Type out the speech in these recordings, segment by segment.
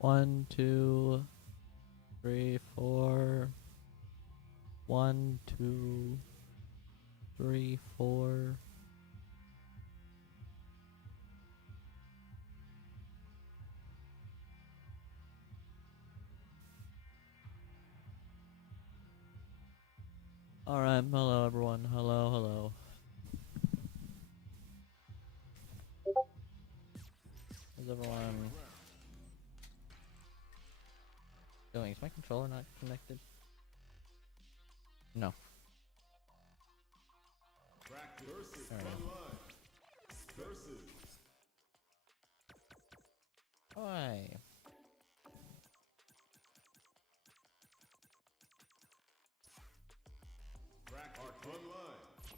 One, two, three, four. One, two, three, four. Alright, hello everyone. Hello, hello. How's everyone doing? Is my controller not connected? No. There we go. Hi.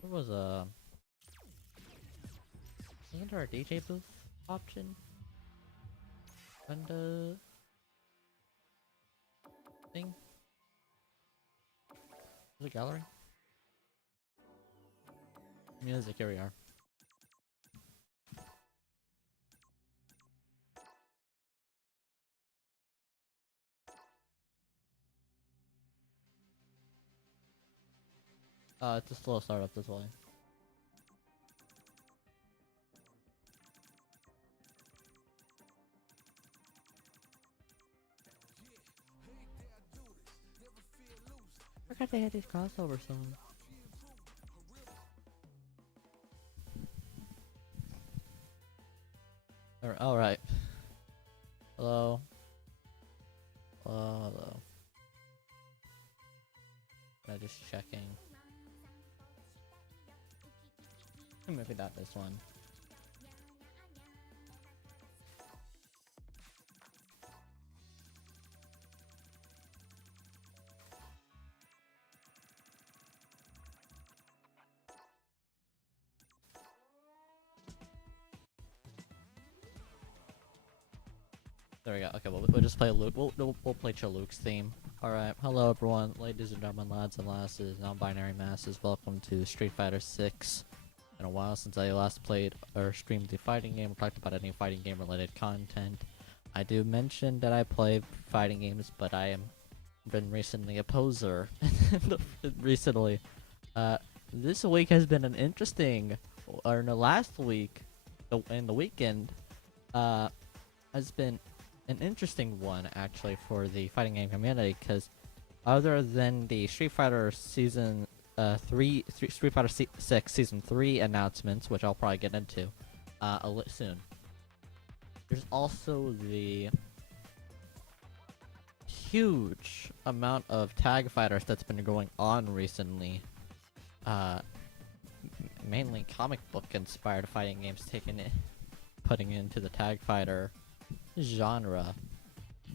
There was isn't there a DJ booth option? And thing? Is it gallery? Music, here we are. It's a slow startup, that's why. I forgot they had these crossover songs. Alright. Hello. Hello, hello. I'm just checking. Maybe not this one. There we go. Okay, we'll just play Luke. We'll play Luke's theme. Alright, hello everyone, ladies and gentlemen, lads and lasses, non-binary masses. Welcome to Street Fighter 6. Been a while since I last played or streamed the fighting game or talked about any fighting game related content. I do mention that I play fighting games, but I am been recently a poser. Recently. This week has been an interesting, or no, last week, in the weekend, has been an interesting one actually for the fighting game community, because other than the Street Fighter season 3 Street Fighter 6 season 3 announcements, which I'll probably get into soon, there's also the huge amount of tag fighters that's been going on recently, mainly comic book inspired fighting games putting into the tag fighter genre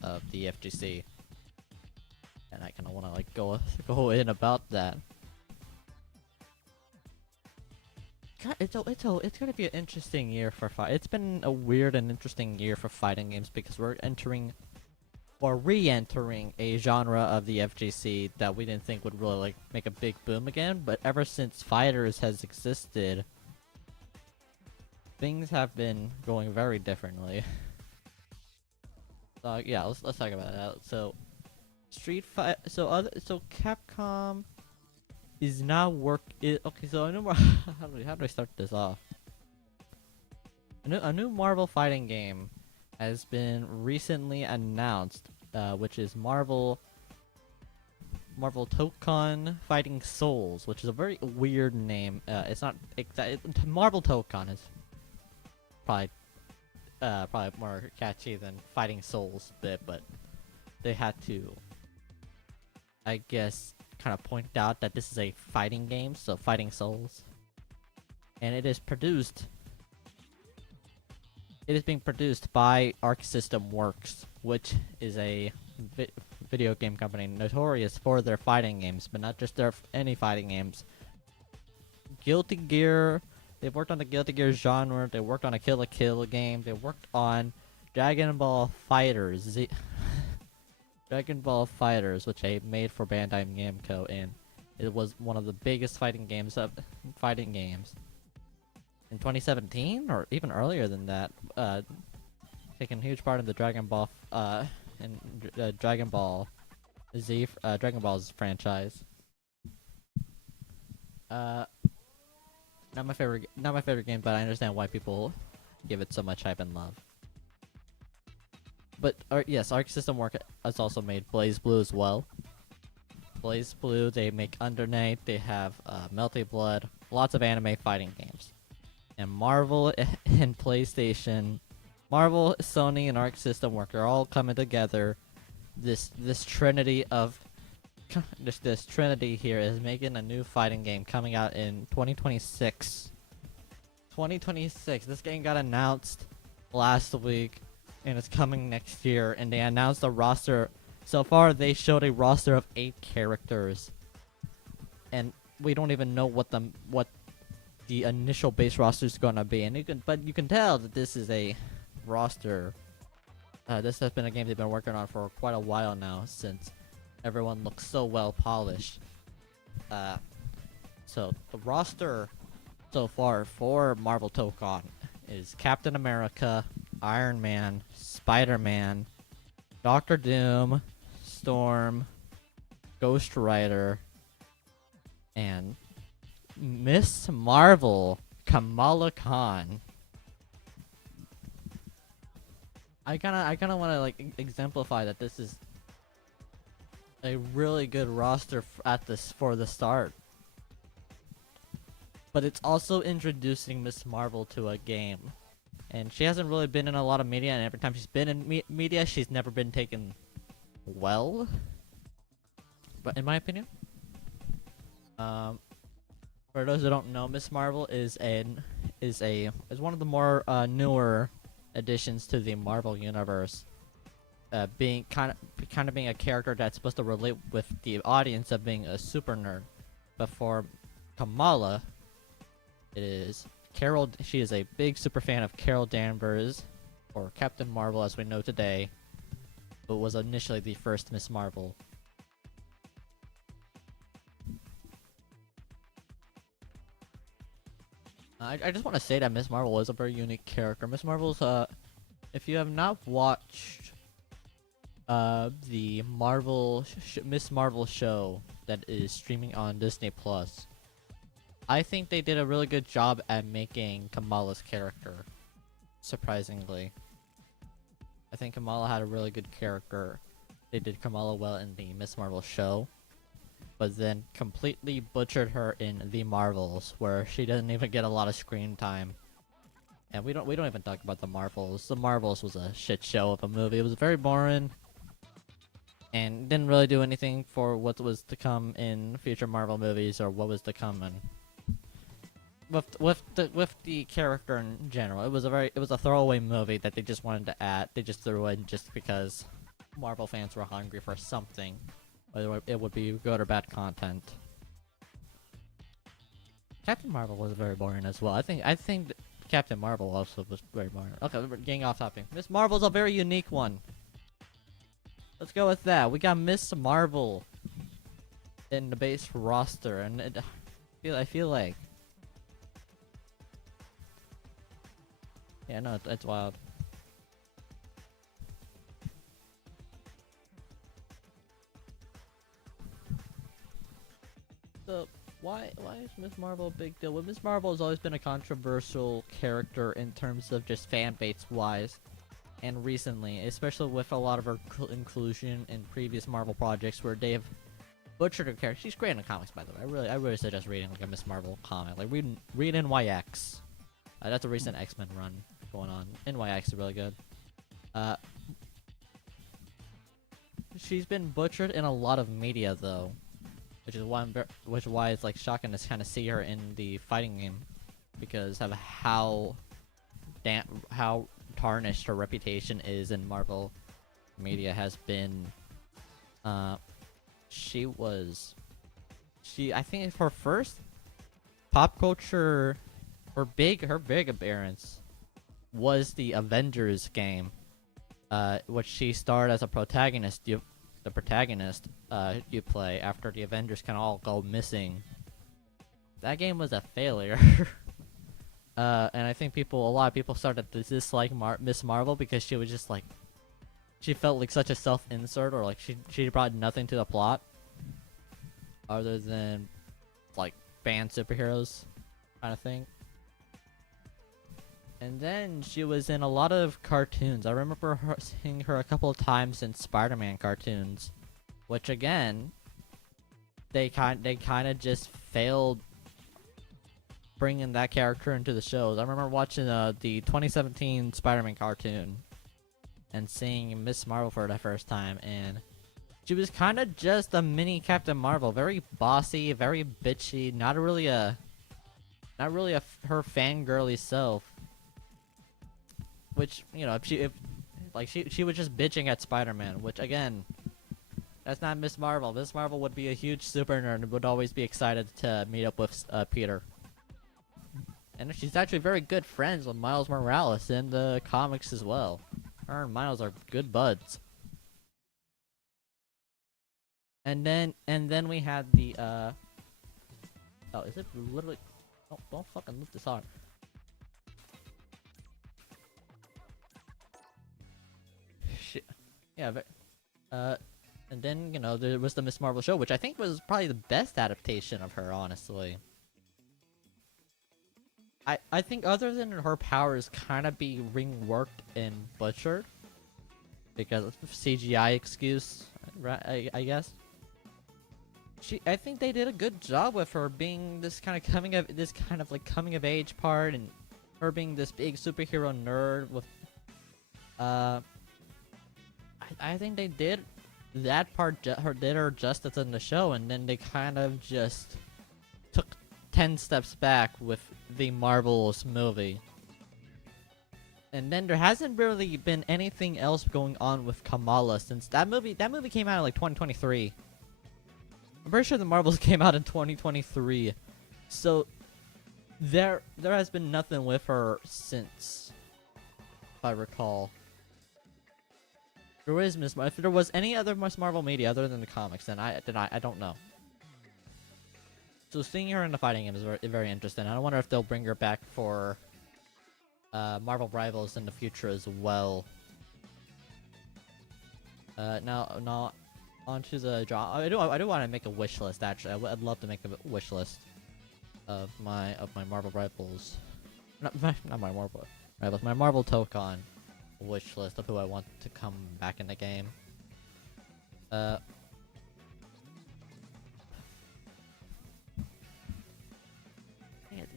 of the FGC, and I kind of want to like go in about that. God, it's gonna be an interesting year for fight. It's been a weird and interesting year for fighting games because we're entering or re-entering a genre of the FGC that we didn't think would really like make a big boom again. But ever since Fighters has existed, things have been going very differently. Yeah, let's talk about that. So, so Capcom is now okay. So how do I start this off? A new Marvel fighting game has been recently announced, which is Marvel Tokon Fighting Souls, which is a very weird name. It's not Marvel Tokon is probably more catchy than Fighting Souls bit, but they had to, I guess, kind of point out that this is a fighting game, so Fighting Souls, and it is being produced by Arc System Works, which is a video game company notorious for their fighting games, but not just any fighting games. Guilty Gear. They've worked on the Guilty Gear genre, they worked on a Kill la Kill game, they worked on Dragon Ball Fighters, Dragon Ball Fighters, which they made for Bandai Namco, and it was one of the biggest fighting games in 2017, or even earlier than that. taken a huge part in the Dragon Ball Z, Dragon Ball's franchise. Uh, not my favorite game, but I understand why people give it so much hype and love. But yes, Arc System Works has also made Blaze Blue as well. Blaze Blue, they make Undernight, they have Melty Blood, lots of anime fighting games. And Marvel and PlayStation, Marvel, Sony, and Arc System Works are all coming together. This trinity of this trinity here is making a new fighting game coming out in 2026. 2026. This game got announced last week, and it's coming next year. And they announced a roster. So far, they showed a roster of 8 characters, and we don't even know what the initial base roster is gonna be. And you can tell that this is a roster. This has been a game they've been working on for quite a while now, since everyone looks so well polished. So the roster so far for Marvel Tokon is Captain America, Iron Man, Spider-Man, Doctor Doom, Storm, Ghost Rider, and Miss Marvel, Kamala Khan. I kinda wanna like exemplify that this is a really good roster for the start. But it's also introducing Miss Marvel to a game. And she hasn't really been in a lot of media, and every time she's been in media, she's never been taken well. But in my opinion, for those who don't know, Miss Marvel is one of the more newer additions to the Marvel universe. Being kind of being a character that's supposed to relate with the audience of being a super nerd. But for Kamala, it is Carol. She is a big super fan of Carol Danvers, or Captain Marvel as we know today, but was initially the first Miss Marvel. I just want to say that Miss Marvel is a very unique character. Miss Marvel's if you have not watched the Miss Marvel show that is streaming on Disney Plus, I think they did a really good job at making Kamala's character. Surprisingly, I think Kamala had a really good character. They did Kamala well in the Miss Marvel show, but then completely butchered her in the Marvels, where she doesn't even get a lot of screen time. And we don't even talk about the Marvels. The Marvels was a shit show of a movie. It was very boring, and didn't really do anything for what was to come in future Marvel movies, or what was to come in with the character in general. It was a throwaway movie that they just wanted to add. They just threw in just because Marvel fans were hungry for something, whether it would be good or bad content. Captain Marvel was very boring as well. I think Captain Marvel also was very boring. Okay, we're getting off topic. Miss Marvel's a very unique one. Let's go with that. We got Miss Marvel in the base roster, and I feel like, yeah, no, it's wild. So why is Miss Marvel a big deal? Well, Miss Marvel has always been a controversial character in terms of just fan base wise, and recently, especially with a lot of her inclusion in previous Marvel projects where they have butchered her character. She's great in the comics, by the way. I really suggest reading like a Miss Marvel comic. Like read NYX. That's a recent X-Men run going on. NYX is really good. She's been butchered in a lot of media though, which is why it's like shocking to kind of see her in the fighting game, because of how tarnished her reputation is in Marvel media has been. I think her first pop culture, her big appearance was the Avengers game, which she starred as a protagonist. The protagonist you play after the Avengers kind of all go missing. That game was a failure. And I think a lot of people started to dislike Miss Marvel because she was just like, she felt like such a self-insert, or like she brought nothing to the plot, other than like banned superheroes, kind of thing. And then she was in a lot of cartoons. I remember seeing her a couple of times in Spider-Man cartoons, which again, they kind of just failed bringing that character into the shows. I remember watching the 2017 Spider-Man cartoon and seeing Miss Marvel for the first time, and she was kind of just a mini Captain Marvel, very bossy, very bitchy, not really her fangirly self. Which, you know, if she was just bitching at Spider-Man, which again, that's not Miss Marvel. Miss Marvel would be a huge super nerd and would always be excited to meet up with Peter. And she's actually very good friends with Miles Morales in the comics as well. Her and Miles are good buds. And then we had the oh, is it literally? Oh, don't fucking lift this on. Shit. Yeah, but and then, you know, there was the Miss Marvel show, which I think was probably the best adaptation of her, honestly. I think other than her powers kind of be ring-worked and butchered, because of CGI excuse, right, I guess. I think they did a good job with her being this kind of coming of age part, and her being this big superhero nerd with, I think they did that part, did her justice in the show, and then they kind of just took 10 steps back with the Marvel's movie. And then there hasn't really been anything else going on with Kamala since that movie came out in like 2023. I'm pretty sure the Marvels came out in 2023. So there has been nothing with her since, if I recall. There is if there was any other Miss Marvel media other than the comics, then I don't know. So seeing her in the fighting game is very, very interesting. I wonder if they'll bring her back for Marvel Rivals in the future as well. Now onto the job. I do want to make a wish list. Actually, I'd love to make a wish list of my Marvel Rivals. Not my Marvel Rivals. My Marvel Tokon wish list of who I want to come back in the game.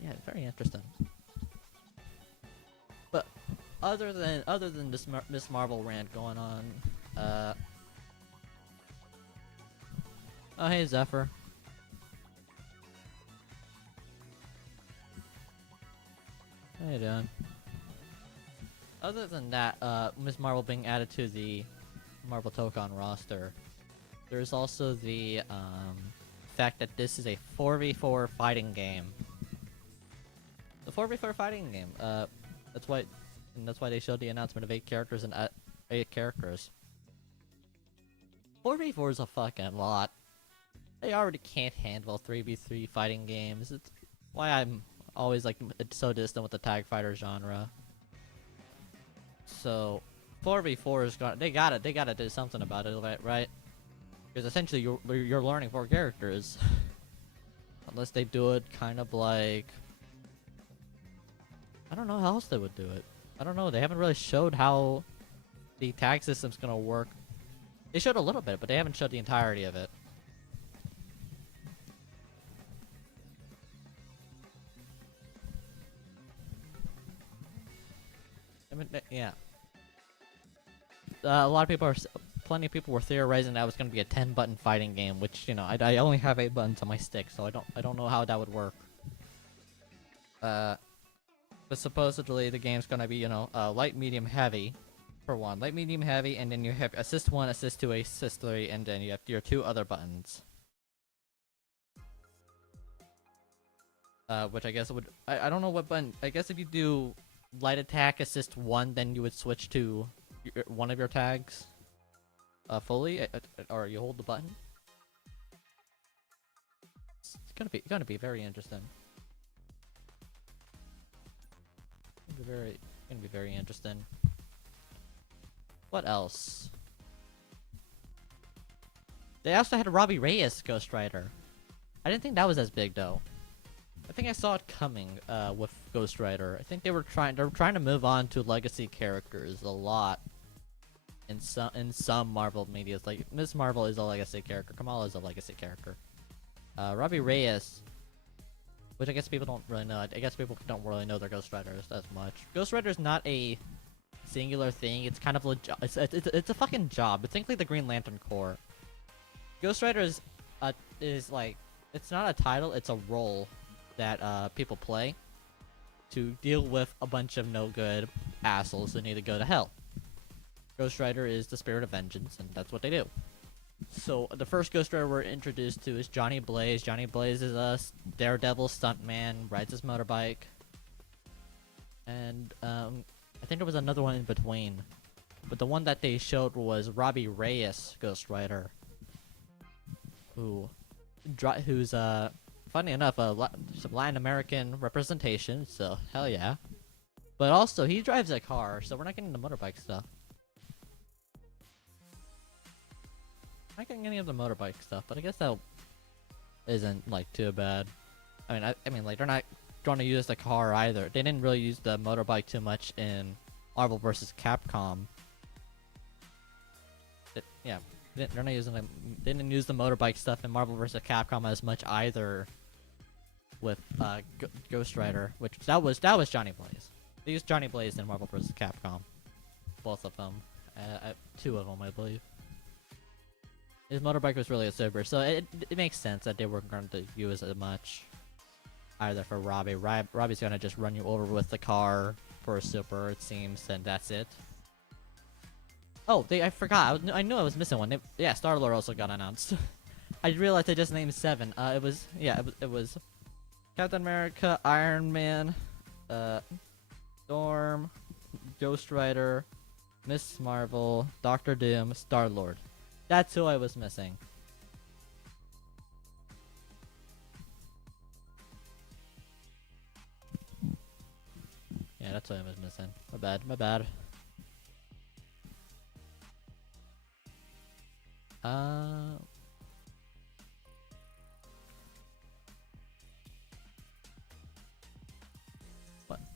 Yeah, very interesting. But other than this Miss Marvel rant going on, oh hey Zephyr. How you doing? Other than that, Miss Marvel being added to the Marvel Tokon roster, there's also the fact that this is a 4v4 fighting game. The 4v4 fighting game. That's why they showed the announcement of 8 characters and 8 characters. 4v4 is a fucking lot. They already can't handle 3v3 fighting games. It's why I'm always like so distant with the tag fighter genre. So 4v4 is they gotta do something about it, right? Because essentially you're learning 4 characters. Unless they do it kind of like, I don't know how else they would do it. I don't know. They haven't really showed how the tag system's gonna work. They showed a little bit, but they haven't showed the entirety of it. I mean, yeah. A lot of people plenty of people were theorizing that it was going to be a 10-button fighting game, which, you know, I only have 8 buttons on my stick, so I don't know how that would work. But supposedly the game's going to be, you know, light, medium, heavy, for one. Light, medium, heavy, and then you have assist 1, assist 2, assist 3, and then you have your 2 other buttons. Which I guess would, I don't know what button. I guess if you do light attack assist 1, then you would switch to one of your tags fully, or you hold the button. It's gonna be very interesting. gonna be very interesting. What else? They also had Robbie Reyes Ghost Rider. I didn't think that was as big though. I think I saw it coming with Ghost Rider. I think they were trying to move on to legacy characters a lot in some Marvel medias. Like Ms. Marvel is a legacy character, Kamala is a legacy character. Robbie Reyes, which I guess people don't really know. I guess people don't really know their Ghost Riders as much. Ghost Rider is not a singular thing. It's kind of it's a fucking job. It's like the Green Lantern Corps. Ghost Rider is like, it's not a title, it's a role that people play to deal with a bunch of no good assholes who need to go to hell. Ghost Rider is the spirit of vengeance, and that's what they do. So the first Ghost Rider we're introduced to is Johnny Blaze. Johnny Blaze is a daredevil stuntman, rides his motorbike, and I think there was another one in between, but the one that they showed was Robbie Reyes Ghost Rider, who's funny enough some Latin American representation, so hell yeah. But also he drives a car, so we're not getting the motorbike stuff. Not getting any of the motorbike stuff, but I guess that isn't like too bad. I mean like they're not trying to use the car either. They didn't really use the motorbike too much in Marvel vs. Capcom. Yeah. They're not using they didn't use the motorbike stuff in Marvel vs. Capcom as much either with Ghost Rider, which that was Johnny Blaze. They used Johnny Blaze in Marvel vs. Capcom, both of them, two of them I believe. His motorbike was really a super, so it makes sense that they weren't going to use it much either for Robbie. Robbie's gonna just run you over with the car for a super, it seems, and that's it. Oh, I forgot. I knew I was missing one. Yeah, Star-Lord also got announced. I realized they just named 7. It was Captain America, Iron Man, Storm, Ghost Rider, Miss Marvel, Doctor Doom, Star-Lord. That's who I was missing. Yeah, that's who I was missing. My bad.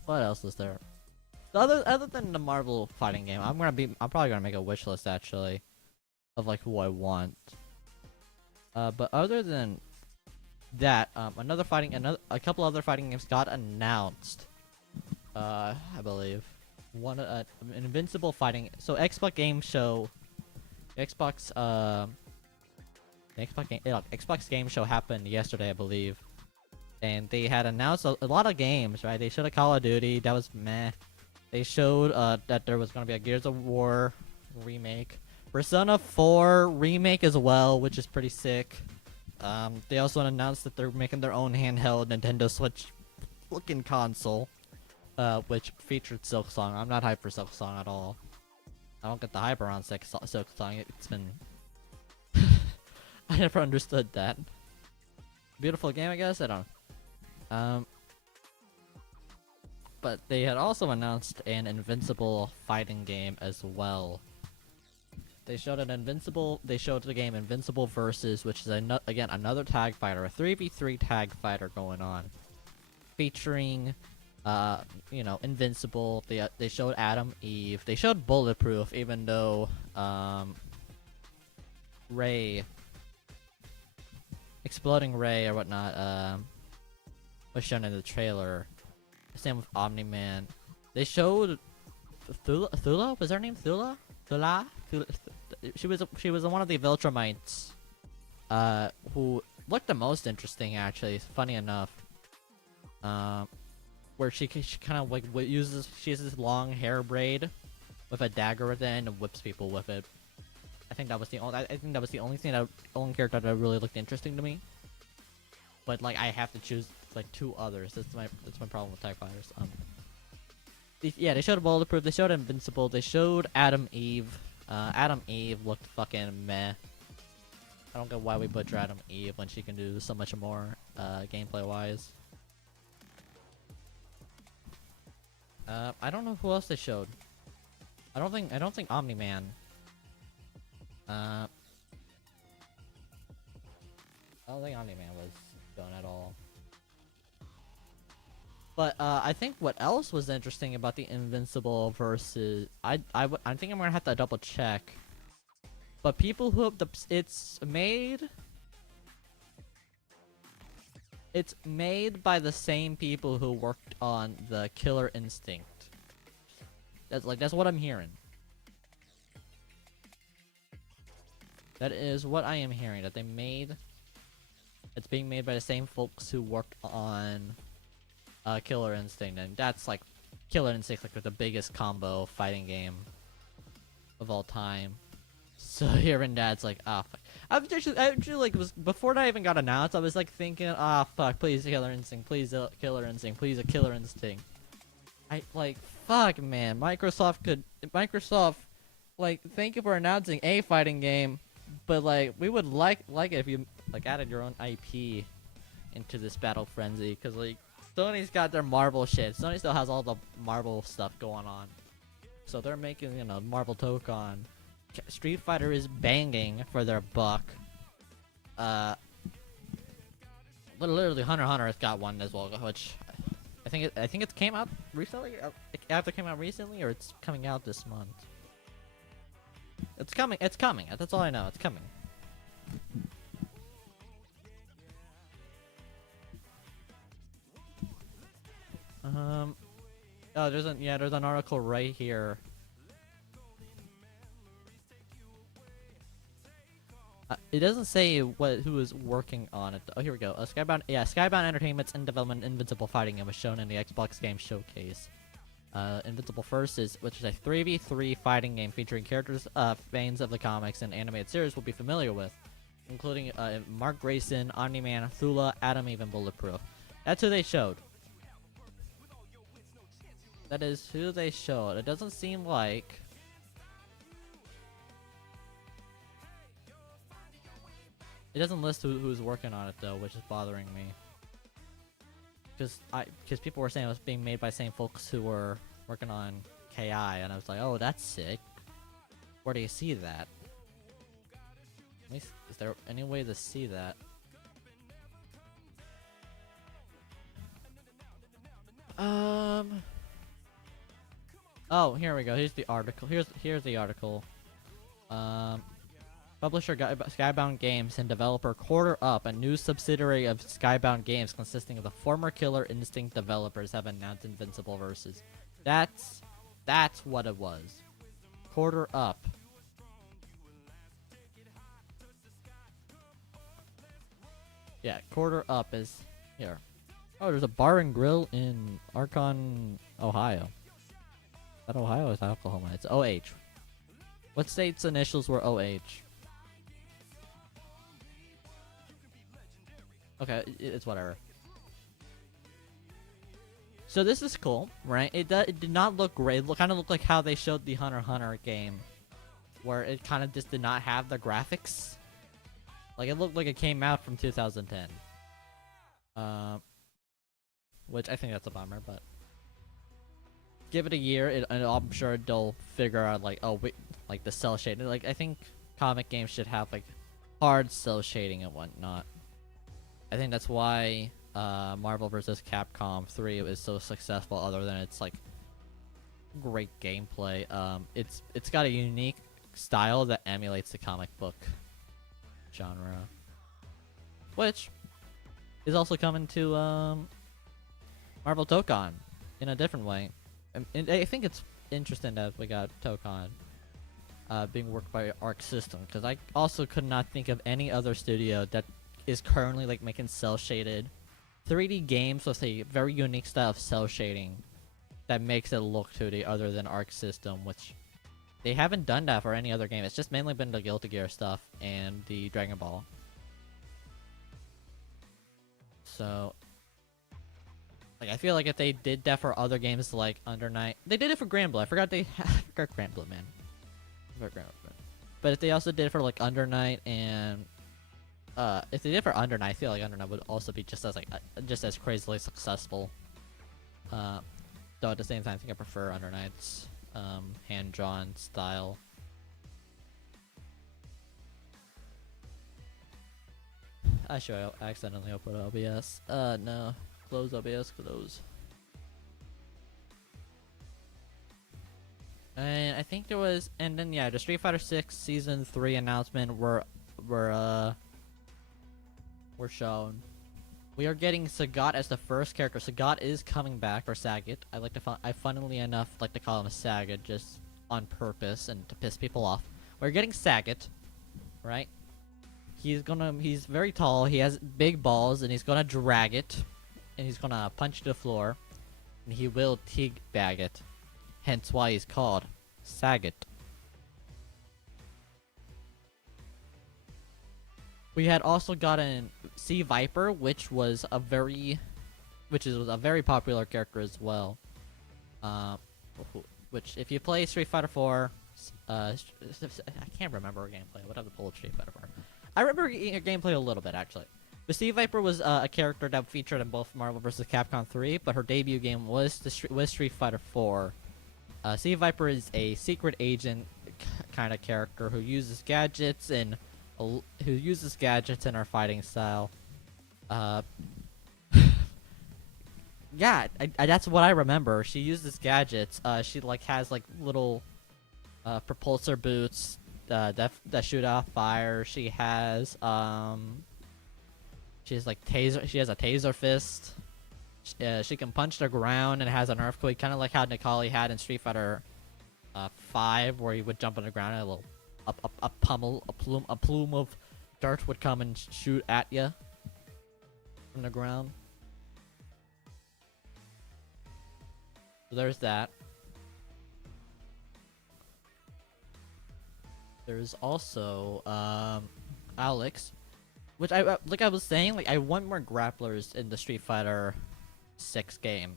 What else is there? Other than the Marvel fighting game, I'm probably gonna make a wish list actually, of like who I want. But other than that, a couple other fighting games got announced. I believe one an Invincible fighting. So Xbox Game Show. Xbox Game Show happened yesterday, I believe, and they had announced a lot of games, right? They showed a Call of Duty, that was meh. They showed that there was gonna be a Gears of War remake, Persona 4 remake as well, which is pretty sick. They also announced that they're making their own handheld Nintendo Switch looking console, which featured Silksong. I'm not hyped for Silksong at all. I don't get the hype around Silksong. It's been I never understood that. Beautiful game, I guess. I don't know. But they had also announced an Invincible fighting game as well. They showed the game Invincible Versus, which is again another tag fighter, a 3v3 tag fighter going on, featuring Invincible. They showed Adam, Eve. They showed Bulletproof, even though Exploding Ray or whatnot was shown in the trailer. Same with Omni-Man. They showed Thula. Was her name Thula? She was one of the Viltrumites, who looked the most interesting actually. Funny enough, where she kind of like she has this long hair braid with a dagger at the end and whips people with it. I think that was the only character that really looked interesting to me. But like I have to choose like 2 others. That's my problem with TIE Fighters. They showed Bulletproof. They showed Invincible. They showed Adam Eve. Adam Eve looked fucking meh. I don't get why we butcher Adam Eve when she can do so much more gameplay wise. I don't know who else they showed. I don't think Omni-Man. I don't think Omni-Man was shown at all. But I think what else was interesting about the Invincible versus I think I'm gonna have to double check. But people who it's made by the same people who worked on the Killer Instinct. That's what I'm hearing. That is what I am hearing. That it's being made by the same folks who worked on Killer Instinct, and that's like Killer Instinct, like the biggest combo fighting game of all time. So hearing that's like, ah, fuck. I actually like was before that even got announced. I was like thinking, ah, fuck, please Killer Instinct, please Killer Instinct, please a Killer Instinct. I like, fuck, man. Microsoft, like, thank you for announcing a fighting game, but like, we would like it if you like added your own IP into this Battle Frenzy, cause like, Sony's got their Marvel shit. Sony still has all the Marvel stuff going on, so they're making, you know, Marvel Tokon. Street Fighter is banging for their buck. Literally Hunter x Hunter has got one as well, which I think it came out recently. It either came out recently or it's coming out this month. It's coming. It's coming. That's all I know. It's coming. Oh, there's an article right here. It doesn't say who is working on it. Oh, here we go. Skybound Entertainment's in development Invincible fighting game was shown in the Xbox Game Showcase. Invincible First which is a 3v3 fighting game featuring characters fans of the comics and animated series will be familiar with, including Mark Grayson, Omni-Man, Thula, Adam, even Bulletproof. That's who they showed. That is who they showed. It doesn't seem like... It doesn't list who's working on it though, which is bothering me. Because people were saying it was being made by same folks who were working on KI, and I was like, oh, that's sick. Where do you see that? Is there any way to see that? Oh, here we go. Here's the article. Here's the article. Publisher Skybound Games and developer Quarter Up, a new subsidiary of Skybound Games consisting of the former Killer Instinct developers, have announced Invincible Versus. That's what it was. Quarter Up. Yeah, Quarter Up is here. Oh, there's a bar and grill in Archon, Ohio. Is that Ohio or is that Oklahoma? It's OH. What state's initials were OH? Okay, it's whatever. So this is cool, right? It did not look great. It kind of looked like how they showed the Hunter x Hunter game, where it kind of just did not have the graphics. Like, it looked like it came out from 2010. Which I think that's a bummer, but give it a year, and I'm sure they'll figure out, like, oh wait, like the cell shading. Like, I think comic games should have like hard cell shading and whatnot. I think that's why Marvel vs. Capcom 3 is so successful, other than it's like great gameplay. It's got a unique style that emulates the comic book genre, which is also coming to Marvel Tokon in a different way. And I think it's interesting that we got Tokon being worked by Arc System, because I also could not think of any other studio that is currently like making cell shaded 3D games with a very unique style of cell shading that makes it look 2D, other than Arc System, which they haven't done that for any other game. It's just mainly been the Guilty Gear stuff and the Dragon Ball. So, like, I feel like if they did that for other games like Under Night, they did it for Granblue. I forgot Granblue, man. But if they also did it for like Under Night and if they did it for Under Night, I feel like Under Night would also be just as crazily successful. Though at the same time, I think I prefer Under Knight's hand-drawn style. I accidentally opened OBS. No. Close OBS, close. And I think there was, and then yeah, the Street Fighter 6 Season 3 announcement were shown. We are getting Sagat as the first character. Sagat is coming back, or Sagat. I funnily enough like to call him Sagat just on purpose and to piss people off. We're getting Sagat, right? He's very tall, he has big balls, and he's gonna drag it, and he's gonna punch the floor, and he will teabag it. Hence why he's called Sagat. We had also gotten Sea Viper, which is a very popular character as well. Which if you play Street Fighter 4, I can't remember our gameplay. I would have to pull up Street Fighter 4. I remember your gameplay a little bit actually. The Sea Viper was a character that featured in both Marvel vs. Capcom 3, but her debut game was Street Fighter 4. Sea Viper is a secret agent kind of character who uses gadgets in her fighting style. Yeah, that's what I remember. She uses gadgets. She has little propulsor boots that shoot off fire. She has taser. She has a taser fist. She can punch the ground and has an earthquake, kind of like how Nikali had in Street Fighter 5, where he would jump on the ground and a little a plume of dirt would come and shoot at you from the ground. So there's that. There's also Alex, which I was saying, I want more grapplers in the Street Fighter 6 game.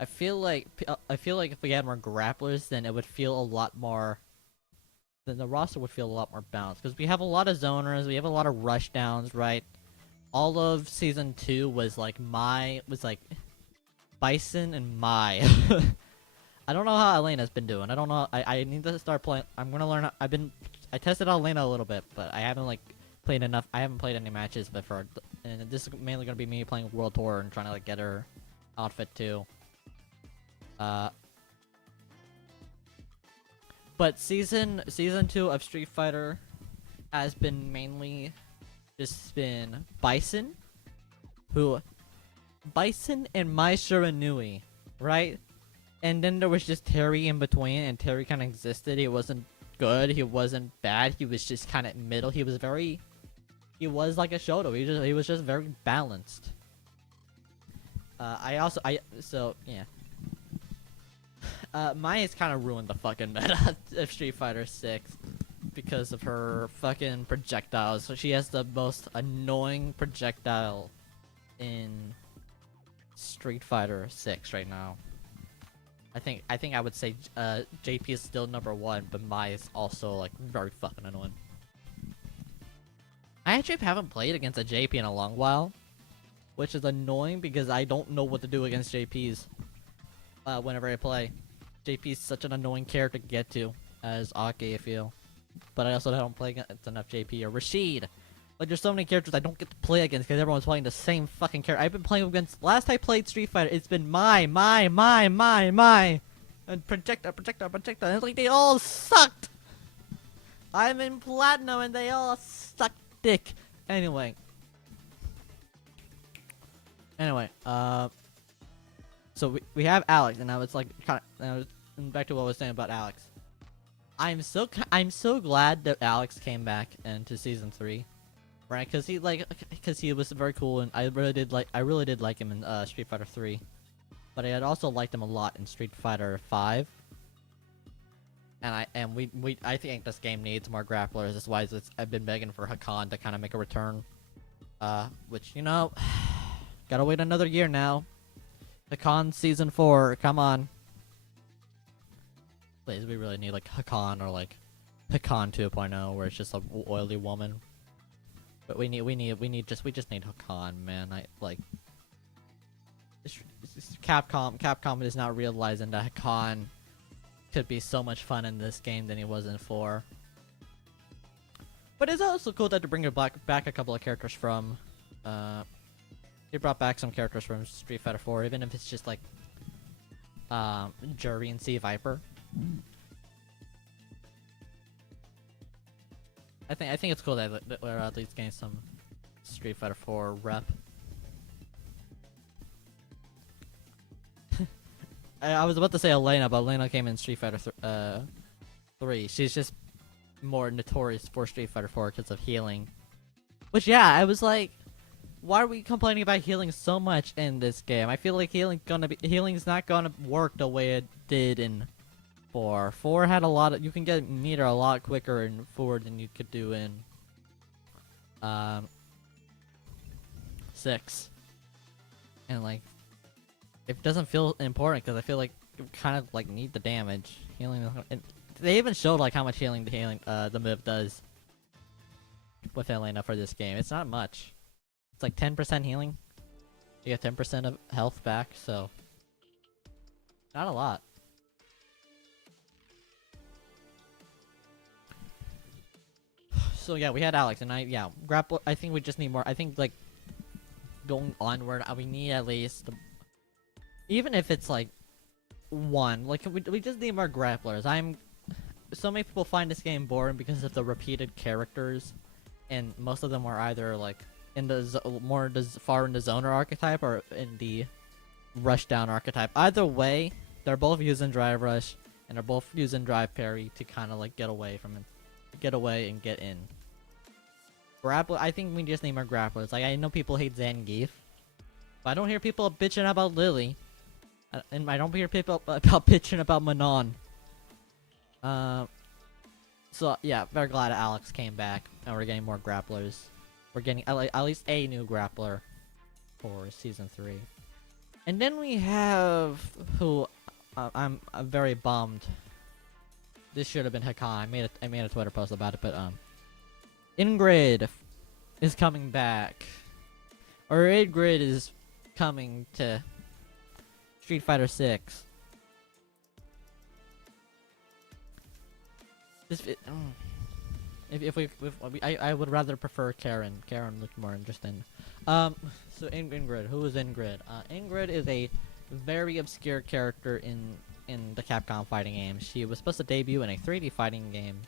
I feel like if we had more grapplers, then it would feel a lot more. Then the roster would feel a lot more balanced, because we have a lot of zoners, we have a lot of rush downs, right? All of Season 2 was Bison and Mai. I don't know how Elena's been doing. I don't know. I need to start playing. I'm gonna learn. I tested out Elena a little bit, but I haven't played enough. I haven't played any matches before, and this is mainly gonna be me playing World Tour and trying to get her outfit too. But season 2 of Street Fighter has been mainly just been Bison and Mai Shiranui, right? And then there was just Terry in between, and Terry kind of existed. He wasn't good, he wasn't bad, he was just kind of middle. He was like a Shoto. He was just very balanced. Mai has kind of ruined the fucking meta of Street Fighter 6 because of her fucking projectiles. So she has the most annoying projectile in Street Fighter 6 right now. I think I would say JP is still number 1, but Mai is also very fucking annoying. I actually haven't played against a JP in a long while, which is annoying because I don't know what to do against JPs whenever I play. JP is such an annoying character to get to as Aki, I feel. But I also don't play against enough JP or Rashid. There's so many characters I don't get to play against because everyone's playing the same fucking character. I've been playing against. Last I played Street Fighter, it's been Mai, and projectile. And it's they all sucked. I'm in platinum and they all suck dick. Anyway, so we have Alex, and I was back to what I was saying about Alex. I'm so glad that Alex came back into Season 3. Right, because he was very cool, and I really did like him in Street Fighter 3, but I had also liked him a lot in Street Fighter 5. And I think this game needs more grapplers. That's why I've been begging for Hakan to kind of make a return. Which gotta wait another year now. Hakan Season 4, come on. Please, we really need Hakan or Hakan 2.0, where it's just an oily woman. But we just need Hakan, man. Capcom is not realizing that Khan could be so much fun in this game than he was in 4. But it's also cool that to bring back a couple of characters from. He brought back some characters from Street Fighter 4, even if it's just like Jury and C Viper. I think it's cool that we're at least getting some Street Fighter 4 rep. I was about to say Elena, but Elena came in Street Fighter 3. She's just more notorious for Street Fighter 4 because of healing. Which, yeah, I was like, why are we complaining about healing so much in this game? I feel like healing's not gonna work the way it did in 4. 4 had a lot of, you can get meter a lot quicker in 4 than you could do in 6. And like, it doesn't feel important because I feel like you kind of like need the damage. Healing, and they even showed like how much healing the move does with Elena for this game. It's not much. It's like 10% healing. You get 10% of health back, so not a lot. So yeah, we had Alex, and grapple. I think we just need more. I think like going onward, we need at least, even if it's like 1. Like we just need more grapplers. So many people find this game boring because of the repeated characters, and most of them are either like in the far in the zoner archetype or in the rushdown archetype. Either way, they're both using drive rush and they're both using drive parry to kind of like get away from it, get away and get in. I think we just need more grapplers. Like I know people hate Zangief, but I don't hear people bitching about Lily, and I don't hear people about bitching about Manon. So yeah, very glad Alex came back and we're getting more grapplers. We're getting at least a new grappler for season 3. And then we have who I'm very bummed. This should have been Hakan. I made a Twitter post about it, but Ingrid is coming back. Or Ingrid is coming to Street Fighter 6. I would rather prefer Karen. Karen looked more interesting. So Ingrid, who is Ingrid? Ingrid is a very obscure character in the Capcom fighting game. She was supposed to debut in a 3D fighting game,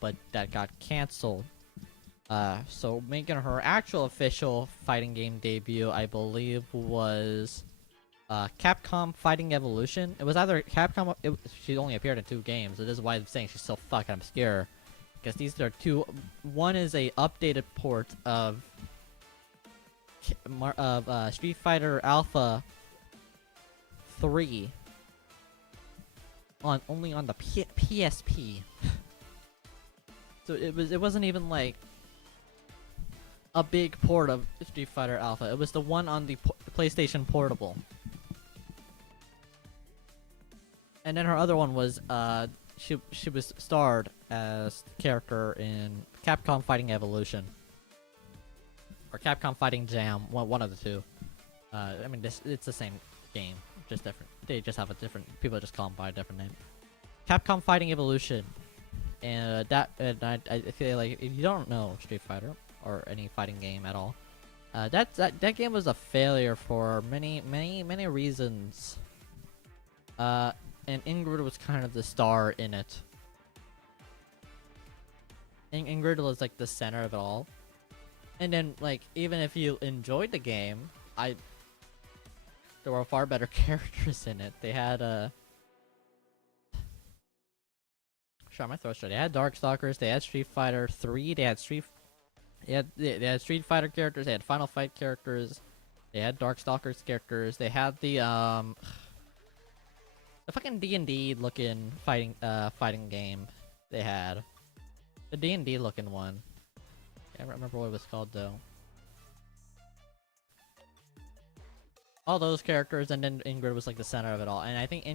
but that got canceled. So making her actual official fighting game debut, I believe, was Capcom Fighting Evolution. It was either Capcom. She only appeared in 2 games. So this is why I'm saying she's so fucking obscure. Because these are 2. One is a updated port of Street Fighter Alpha 3 only on the PSP. So it wasn't even like a big port of Street Fighter Alpha. It was the one on the PlayStation Portable. And then her other one was she was starred as the character in Capcom Fighting Evolution or Capcom Fighting Jam, one of the 2. I mean, it's the same game, just different. They just have a different. People just call them by a different name. Capcom Fighting Evolution, and I feel like if you don't know Street Fighter or any fighting game at all, that game was a failure for many reasons. And Ingrid was kind of the star in it. Ingrid was like the center of it all. And then like even if you enjoyed the game, there were far better characters in it. They had Sorry, my throat's dry. They had Darkstalkers, they had Street Fighter 3, they had Street Fighter characters, they had Final Fight characters, they had Darkstalkers characters, they had the fucking D&D looking fighting game they had. The D&D looking one. I can't remember what it was called though. All those characters, and then Ingrid was like the center of it all. And I think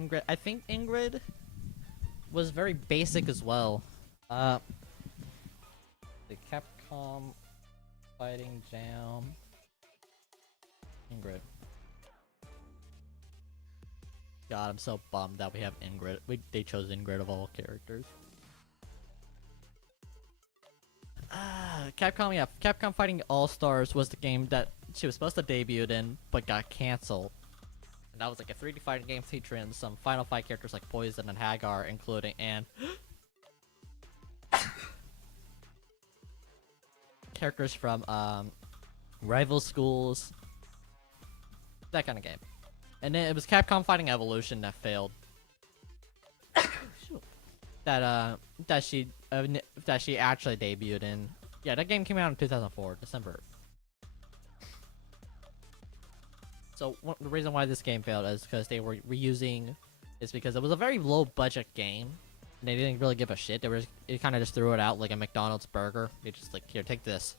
Ingrid was very basic as well. The Capcom Fighting Jam. Ingrid. God, I'm so bummed that we have Ingrid. They chose Ingrid of all characters. Capcom, yeah. Capcom Fighting All-Stars was the game that she was supposed to debut in, but got canceled. And that was like a 3D fighting game featuring some Final Fight characters like Poison and Hagar, including and characters from rival schools, that kind of game. And then it was Capcom Fighting Evolution that failed. that she actually debuted in. Yeah, that game came out in 2004, December. So the reason why this game failed is because they were reusing, is because it was a very low budget game, and they didn't really give a shit. They kind of just threw it out like a McDonald's burger. They just like, here, take this.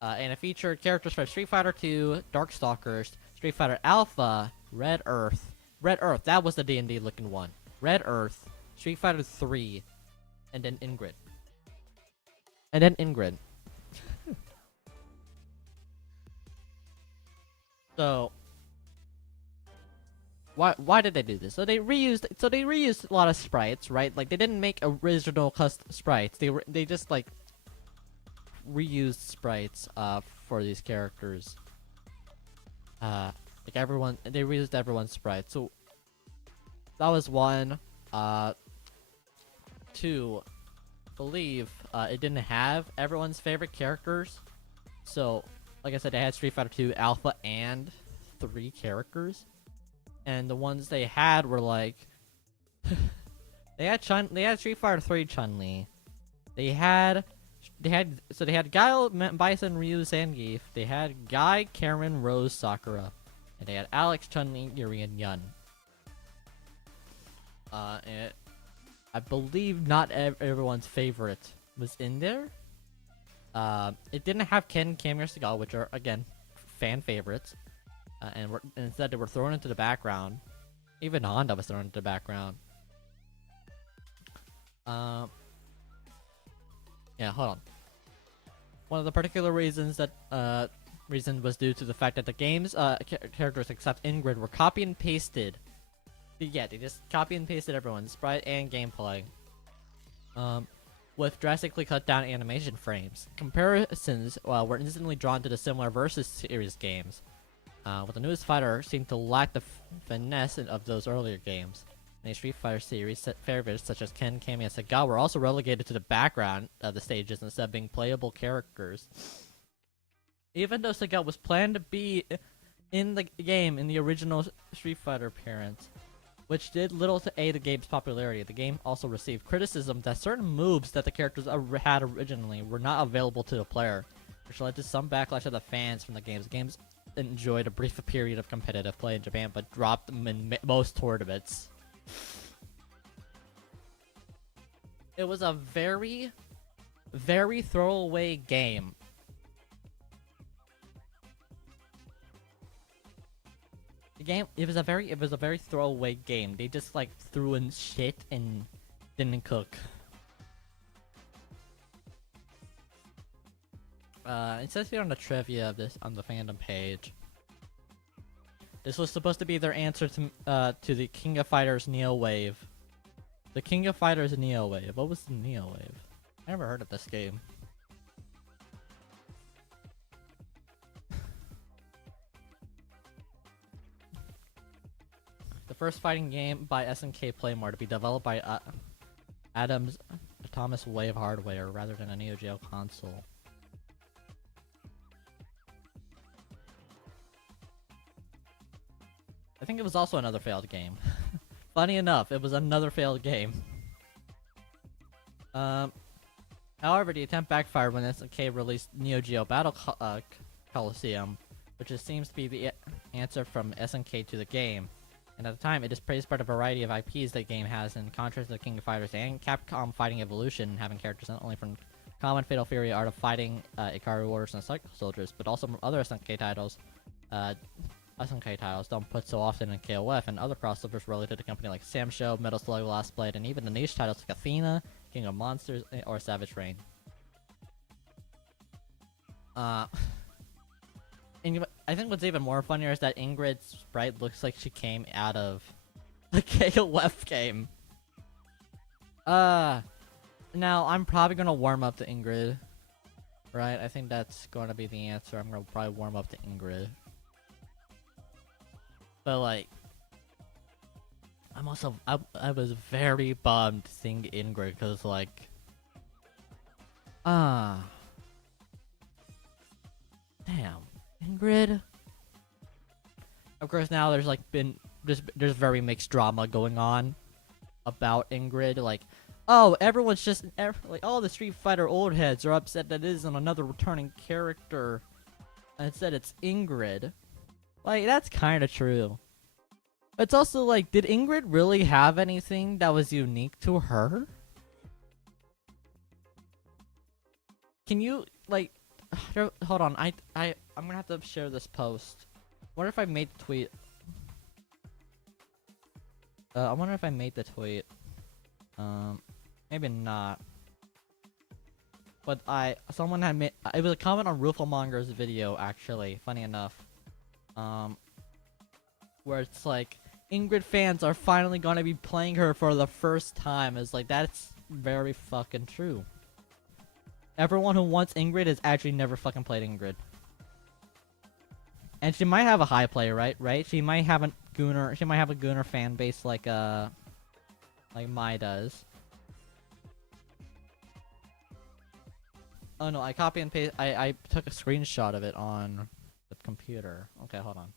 And it featured characters from Street Fighter 2, Darkstalkers, Street Fighter Alpha, Red Earth, that was the D&D looking one. Red Earth, Street Fighter 3, and then Ingrid. So why did they do this? So they reused a lot of sprites, right? Like they didn't make original custom sprites. They just like reused sprites for these characters. Like they reused everyone's sprites. So that was one. Two, believe it didn't have everyone's favorite characters. So like I said, they had Street Fighter 2 Alpha and 3 characters. And the ones they had were like they had Street Fighter 3 Chun-Li. They had Guile, Bison, Ryu, Zangief. They had Guy, Karen, Rose, Sakura. And they had Alex, Chun-Li, Yuri, and Yun. And I believe not everyone's favorite was in there. It didn't have Ken, Cammy, or Seagal, which are, again, fan favorites. And instead they were thrown into the background. Even Honda was thrown into the background. Yeah, hold on. One of the particular reasons that reason was due to the fact that the game's characters except Ingrid were copy and pasted. Yeah, they just copy and pasted everyone's sprite and gameplay. With drastically cut down animation frames. Comparisons were instantly drawn to the similar Versus series games. With the newest fighter seemed to lack the finesse of those earlier games. In the Street Fighter series, favorites such as Ken, Cammy, and Seagal were also relegated to the background of the stages instead of being playable characters. Even though Seagal was planned to be in the game in the original Street Fighter appearance, which did little to aid the game's popularity, the game also received criticism that certain moves that the characters had originally were not available to the player, which led to some backlash of the fans from the games. The games enjoyed a brief period of competitive play in Japan, but dropped them in most tournaments. It was a very, very throwaway game. It was a very throwaway game. They just like threw in shit and didn't cook. It says here on the trivia of this on the fandom page. This was supposed to be their answer to the King of Fighters Neo Wave. The King of Fighters Neo Wave. What was the Neo Wave? I never heard of this game. The first fighting game by SNK Playmore to be developed by Adams Thomas Wave hardware rather than a Neo Geo console. I think it was also another failed game. Funny enough, it was another failed game. However, the attempt backfired when SNK released Neo Geo Battle Coliseum, which seems to be the answer from SNK to the game. And at the time, it is praised by the variety of IPs the game has, in contrast to King of Fighters and Capcom Fighting Evolution, having characters not only from Common, Fatal Fury, Art of Fighting, Ikari Warriors, and Cycle Soldiers, but also from other SNK titles. SNK titles don't put so often in KOF, and other crossovers related to the company like Sam Show, Metal Slug, Last Blade, and even the niche titles like Athena, King of Monsters, or Savage Reign. And I think what's even more funnier is that Ingrid's sprite looks like she came out of A KOF game. Now I'm probably gonna warm up to Ingrid. Right? I think that's gonna be the answer. I'm gonna probably warm up to Ingrid. But like, I was very bummed seeing Ingrid because like, damn, Ingrid. Of course, now there's like there's very mixed drama going on about Ingrid. Like, oh, everyone's just like all the Street Fighter old heads are upset that it isn't another returning character. And instead, it's Ingrid. Like, that's kind of true. It's also like, did Ingrid really have anything that was unique to her? Can you like, hold on? I'm gonna have to share this post. What if I made the tweet? I wonder if I made the tweet. Maybe not. But someone had made, it was a comment on Rooflemonger's video, actually, funny enough. Where it's like, Ingrid fans are finally gonna be playing her for the first time. It's like, that's very fucking true. Everyone who wants Ingrid has actually never fucking played Ingrid. And she might have a high play, right? She might have a Gunnar fan base like Mai does. Oh no, I copy and paste. I took a screenshot of it on the computer. Okay, hold on.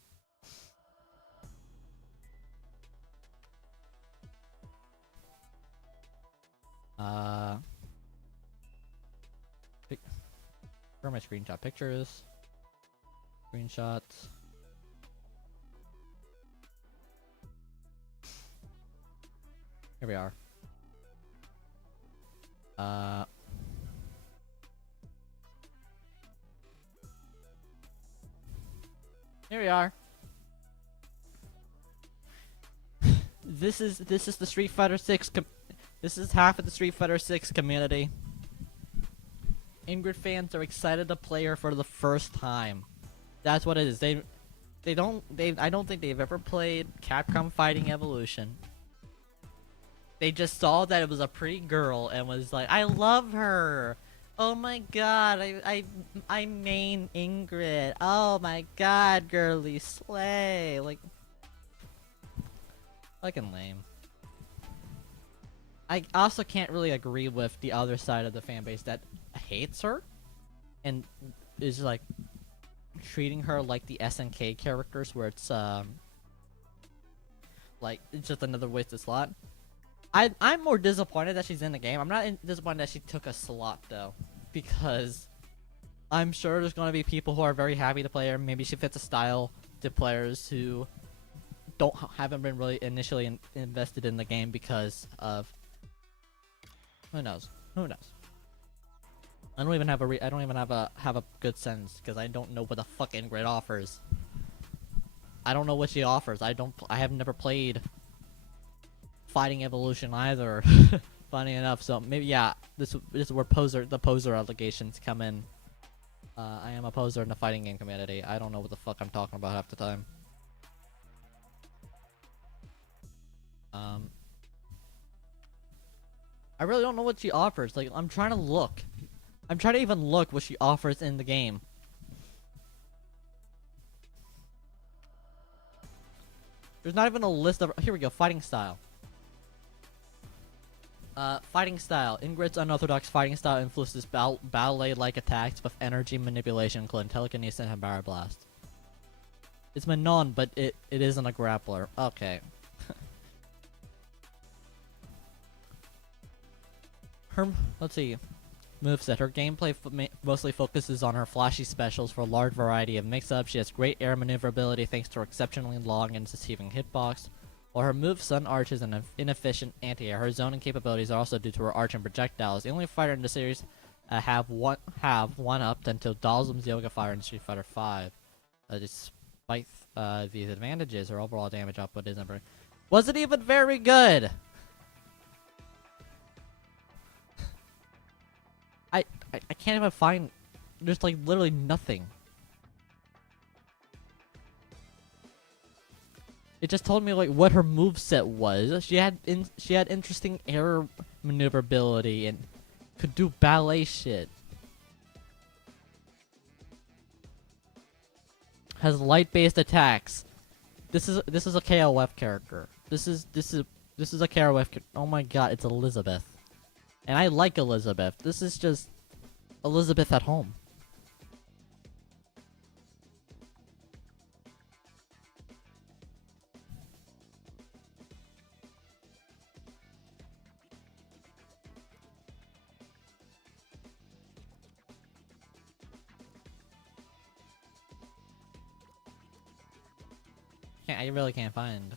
Where are my screenshot pictures? Screenshots. Here we are. Here we are. This is the Street Fighter 6 this is half of the Street Fighter 6 community. Ingrid fans are excited to play her for the first time. That's what it is. I don't think they've ever played Capcom Fighting Evolution. They just saw that it was a pretty girl and was like, I love her. Oh my god, I main Ingrid. Oh my god, girly slay. Like, fucking lame. I also can't really agree with the other side of the fan base that hates her and is like treating her like the SNK characters, where it's like it's just another wasted slot. I'm more disappointed that she's in the game. I'm not disappointed that she took a slot though, because I'm sure there's gonna be people who are very happy to play her. Maybe she fits a style to players who haven't been really initially invested in the game because of who knows. I don't even have a good sense because I don't know what the fuck Ingrid offers. I don't know what she offers. I have never played Fighting Evolution either. Funny enough, so maybe yeah, this is where the poser allegations come in. I am a poser in the fighting game community. I don't know what the fuck I'm talking about half the time. I really don't know what she offers. Like, I'm trying to look. I'm trying to even look what she offers in the game. There's not even a list of... Here we go, fighting style. Fighting style. Ingrid's unorthodox fighting style influences ballet-like attacks with energy manipulation, including telekinesis and power blast. It's Manon, but it isn't a grappler. Okay. Let's see. Moveset. Her gameplay mostly focuses on her flashy specials for a large variety of mix-ups. She has great air maneuverability thanks to her exceptionally long and deceiving hitbox. While her move Sun Arch is an inefficient anti-air, her zoning capabilities are also due to her arch and projectiles. The only fighter in the series have one-upped until Dalsum's Yoga Fire in Street Fighter V. Despite these advantages, her overall damage output wasn't even very good. I can't even find. There's like literally nothing. It just told me like what her moveset was. She had interesting air maneuverability and could do ballet shit. Has light-based attacks. This is a KOF character. This is a KOF. Oh my god, it's Elizabeth, and I like Elizabeth. This is just Elizabeth at home. I really can't find.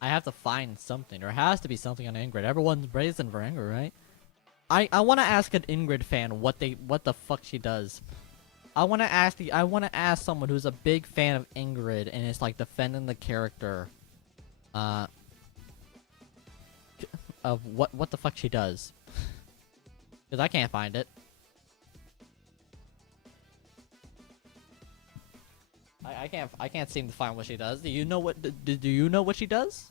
I have to find something. There has to be something on Ingrid. Everyone's brazen for Ingrid, right? I want to ask an Ingrid fan what the fuck she does. I want to ask someone who's a big fan of Ingrid and is like defending the character of what the fuck she does. Cuz I can't find it. I can't seem to find what she does. Do you know what do you know what she does?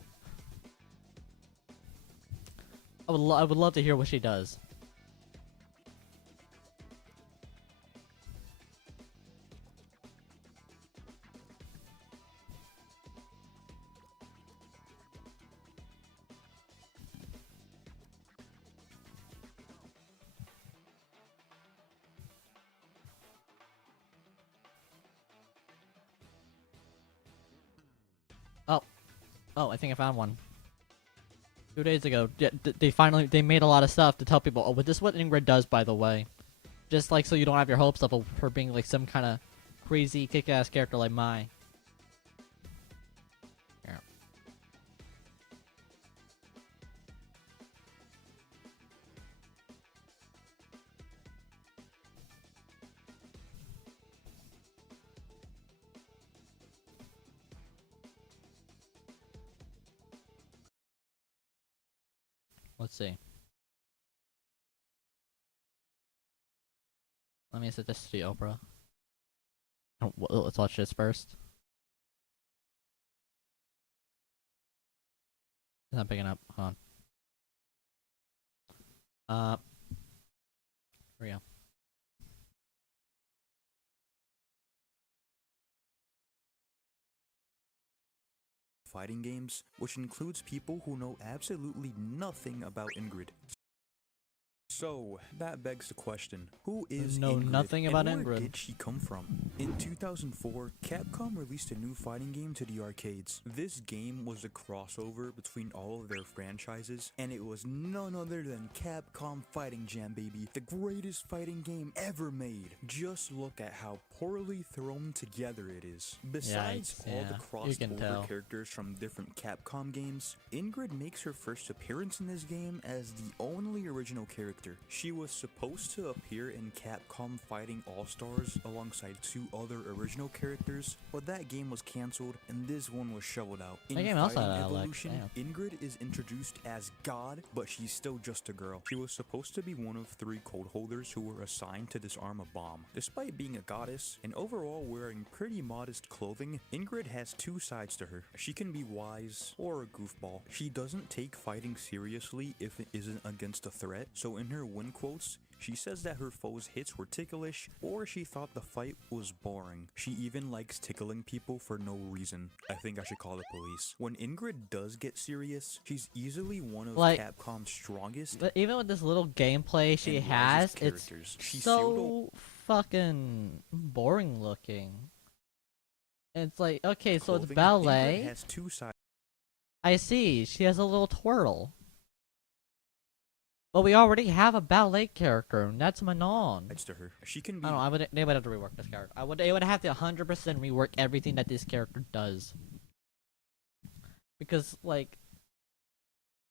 I would love to hear what she does. Oh, I think I found one. 2 days ago, they made a lot of stuff to tell people. Oh, but this is what Ingrid does, by the way. Just like so you don't have your hopes up of her being like some kind of crazy kick-ass character like Mai. Here. Let's see. Let me set this to the Oprah. Oh, let's watch this first. It's not picking up. Hold on. Here we go. Fighting games, which includes people who know absolutely nothing about Ingrid. So, that begs the question, who is Ingrid, nothing about and where Ingrid. did she come from? In 2004, Capcom released a new fighting game to the arcades. This game was a crossover between all of their franchises, and it was none other than Capcom Fighting Jam, baby, the greatest fighting game ever made. Just look at how poorly thrown together it is. Besides all the crossover characters from different Capcom games, Ingrid makes her first appearance in this game as the only original character. She was supposed to appear in Capcom Fighting All-Stars alongside 2 other original characters, but that game was cancelled and this one was shoveled out. In Fighting Evolution, Ingrid is introduced as God, but she's still just a girl. She was supposed to be one of 3 code holders who were assigned to disarm a bomb. Despite being a goddess and overall wearing pretty modest clothing, Ingrid has 2 sides to her. She can be wise or a goofball. She doesn't take fighting seriously if it isn't against a threat, so in her win quotes, she says that her foes' hits were ticklish, or she thought the fight was boring. She even likes tickling people for no reason. I think I should call the police. When Ingrid does get serious, she's easily one of Capcom's strongest. But even with this little gameplay she has, it's so fucking boring looking. It's like, okay, so it's ballet. Ingrid has 2 sides. I see, she has a little twirl. But we already have a ballet character, and that's Manon. To her. She can be. I don't know, they would have to rework this character. They would have to 100% rework everything that this character does. Because, like,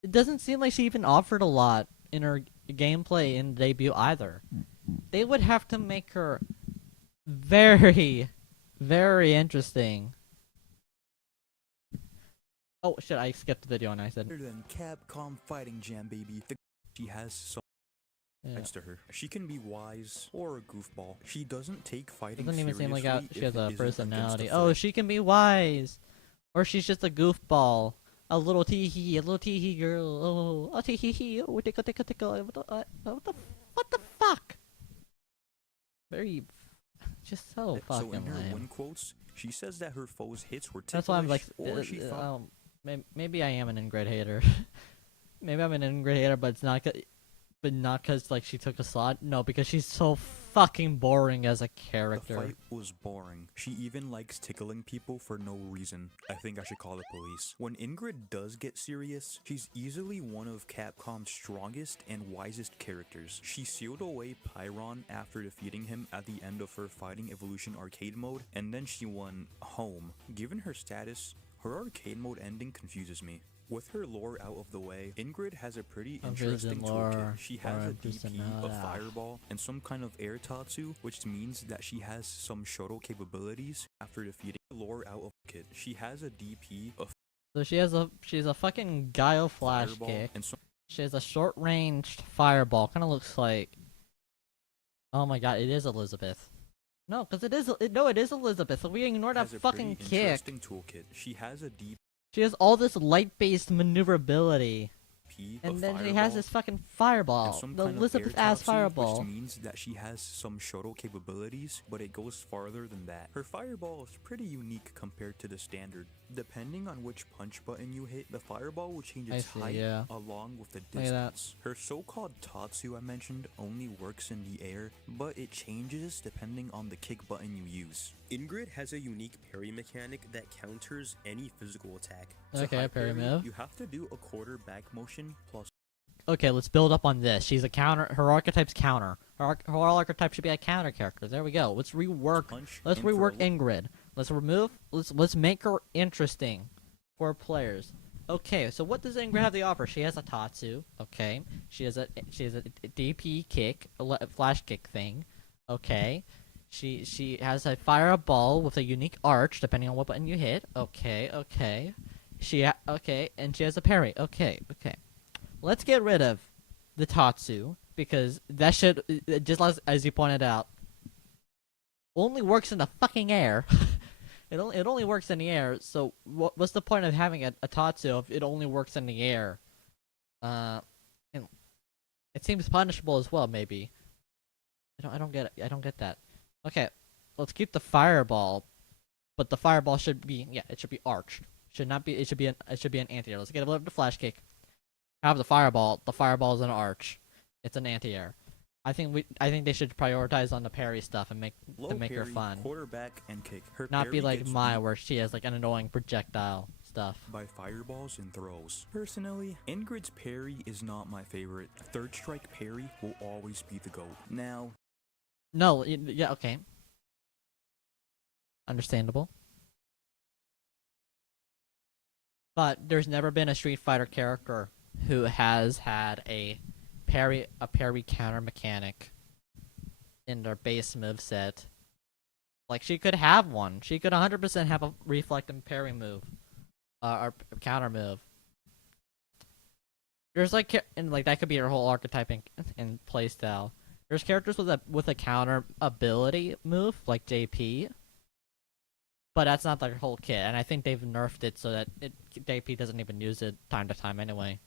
it doesn't seem like she even offered a lot in her gameplay in debut either. They would have to make her very, very interesting. Oh shit, I skipped the video and I said. Other than Capcom Fighting Jam, baby. She has so Yeah. next to her. She can be wise or a goofball. She doesn't take fighting Doesn't even seem like seriously she if has it a isn't against personality. a Oh, threat. she can be wise, or she's just a goofball, a little tee-hee, a little tee-hee girl. Oh, a tee-hee-hee. Oh, tickle, tickle, tickle. What the fuck? Very, just so So in fucking her lame. win quotes, she says that her foes' hits were That's why I'm like, ticklish, or she thought maybe I am an Ingrid hater. Maybe I'm an Ingrid hater, but it's not. But not because like she took a slot. No, because she's so fucking boring as a the character. fight was boring. She even likes tickling people for no reason. I think I should call the police. When Ingrid does get serious, she's easily one of Capcom's strongest and wisest characters. She sealed away Pyron after defeating him at the end of her Fighting Evolution arcade mode, and then she won home. Given her status, her arcade mode ending confuses me. With her lore out of the way, Ingrid has a pretty interesting toolkit. She has a DP, a fireball, and some kind of air tatsu, which means that she has some Shoto capabilities after defeating lore out of the kit. She has a DP, a So she's a fucking Guile flash fireball, kick. and some She has a short ranged fireball. Kind of looks like. Oh my god, it is Elizabeth. No, because it is Elizabeth. So we ignored that has a fucking pretty kick. interesting toolkit. She has a DP, She has all this light-based maneuverability, a and then she fireball, has this fucking and fireball, some the kind of Elizabeth air ass tatsu, fireball. which means that she has some Shoto capabilities, but it goes farther than that. Her fireball is pretty unique compared to the standard. Depending on which punch button you hit, the fireball will change its height yeah. along with the Look at that. distance. Her so-called tatsu I mentioned only works in the air, but it changes depending on the kick button you use. Ingrid has a unique parry mechanic that counters any physical attack. To Okay, high parry move. You have to do a quarter back motion plus Okay, let's build up on this. She's a counter. Her archetype's counter. Her archetype should be a counter character. There we go. Let's rework. punch. Let's and for a rework Ingrid. Let's remove. Let's make her interesting for players. Okay, so what does Ingrid have to offer? She has a Tatsu. Okay, she has a DP kick, flash kick thing. Okay, she has a fireball with a unique arch depending on what button you hit. Okay. Okay, and she has a parry. Okay. Let's get rid of the Tatsu because that should just as you pointed out only works in the fucking air. It only works in the air. So what's the point of having a Tatsu if it only works in the air? And it seems punishable as well. Maybe. I don't get it. I don't get that. Okay, let's keep the fireball, but the fireball should be it should be arched. Should not be. It should be an anti-air. Let's get rid of the flash kick. Have the fireball. The fireball is an arch. It's an anti-air. I think they should prioritize on the parry stuff and make her fun. Quarterback and kick. Her Not be parry like gets Maya beat where she has like an annoying projectile stuff. by fireballs and throws. Personally, Ingrid's parry is not my favorite. Third strike parry will always be the GOAT. Now, No, yeah, okay. Understandable. But there's never been a Street Fighter character who has had a parry counter mechanic in their base moveset. Like she could have one. She could 100% have a reflect and parry move, or counter move. There's like and like that could be her whole archetype and playstyle. There's characters with a counter ability move like JP, but that's not their whole kit. And I think they've nerfed it so that JP doesn't even use it time to time anyway.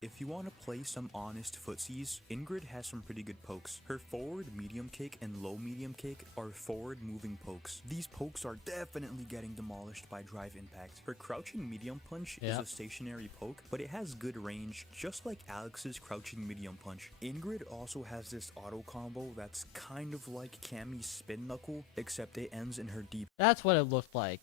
if you want to play some honest footsies, Ingrid has some pretty good pokes. Her forward medium kick and low medium kick are forward moving pokes. These pokes are definitely getting demolished by drive impact. Her crouching medium punch is a stationary poke, but it has good range, just like Alex's crouching medium punch. Ingrid also has this auto combo that's kind of like Cammy's spin knuckle, except it ends in her deep. That's what it looked like.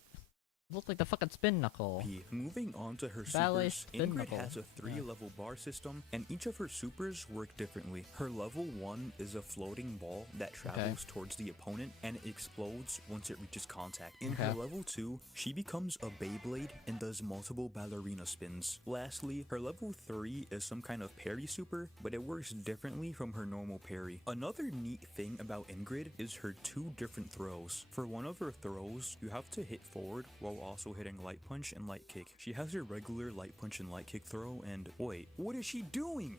It looked like the fucking spin knuckle. Moving on to her Ballet supers, spin Ingrid knuckle. has a 3-level bar system, and each of her supers work differently. Her level 1 is a floating ball that travels towards the opponent, and it explodes once it reaches contact. In her level 2, she becomes a Beyblade and does multiple ballerina spins. Lastly, her level 3 is some kind of parry super, but it works differently from her normal parry. Another neat thing about Ingrid is her 2 different throws. For one of her throws, you have to hit forward while also hitting light punch and light kick. She has her regular light punch and light kick throw, and wait, what is she doing?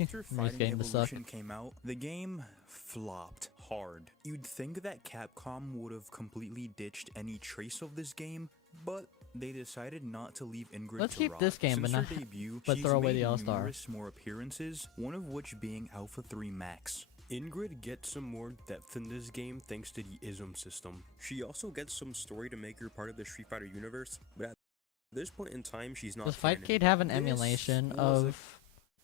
After I'm just Fighting getting to suck. Evolution came out, the game flopped hard. You'd think that Capcom would have completely ditched any trace of this game, but they decided not to leave Ingrid Let's to keep rot. this game, Since but her not, debut, but she's throw away made the All-Star. numerous more appearances, one of which being Alpha 3 Max. Ingrid gets some more depth in this game thanks to the ISM system. She also gets some story to make her part of the Street Fighter universe, but at this point in time, she's not Does canon. Fightcade have an This emulation was a of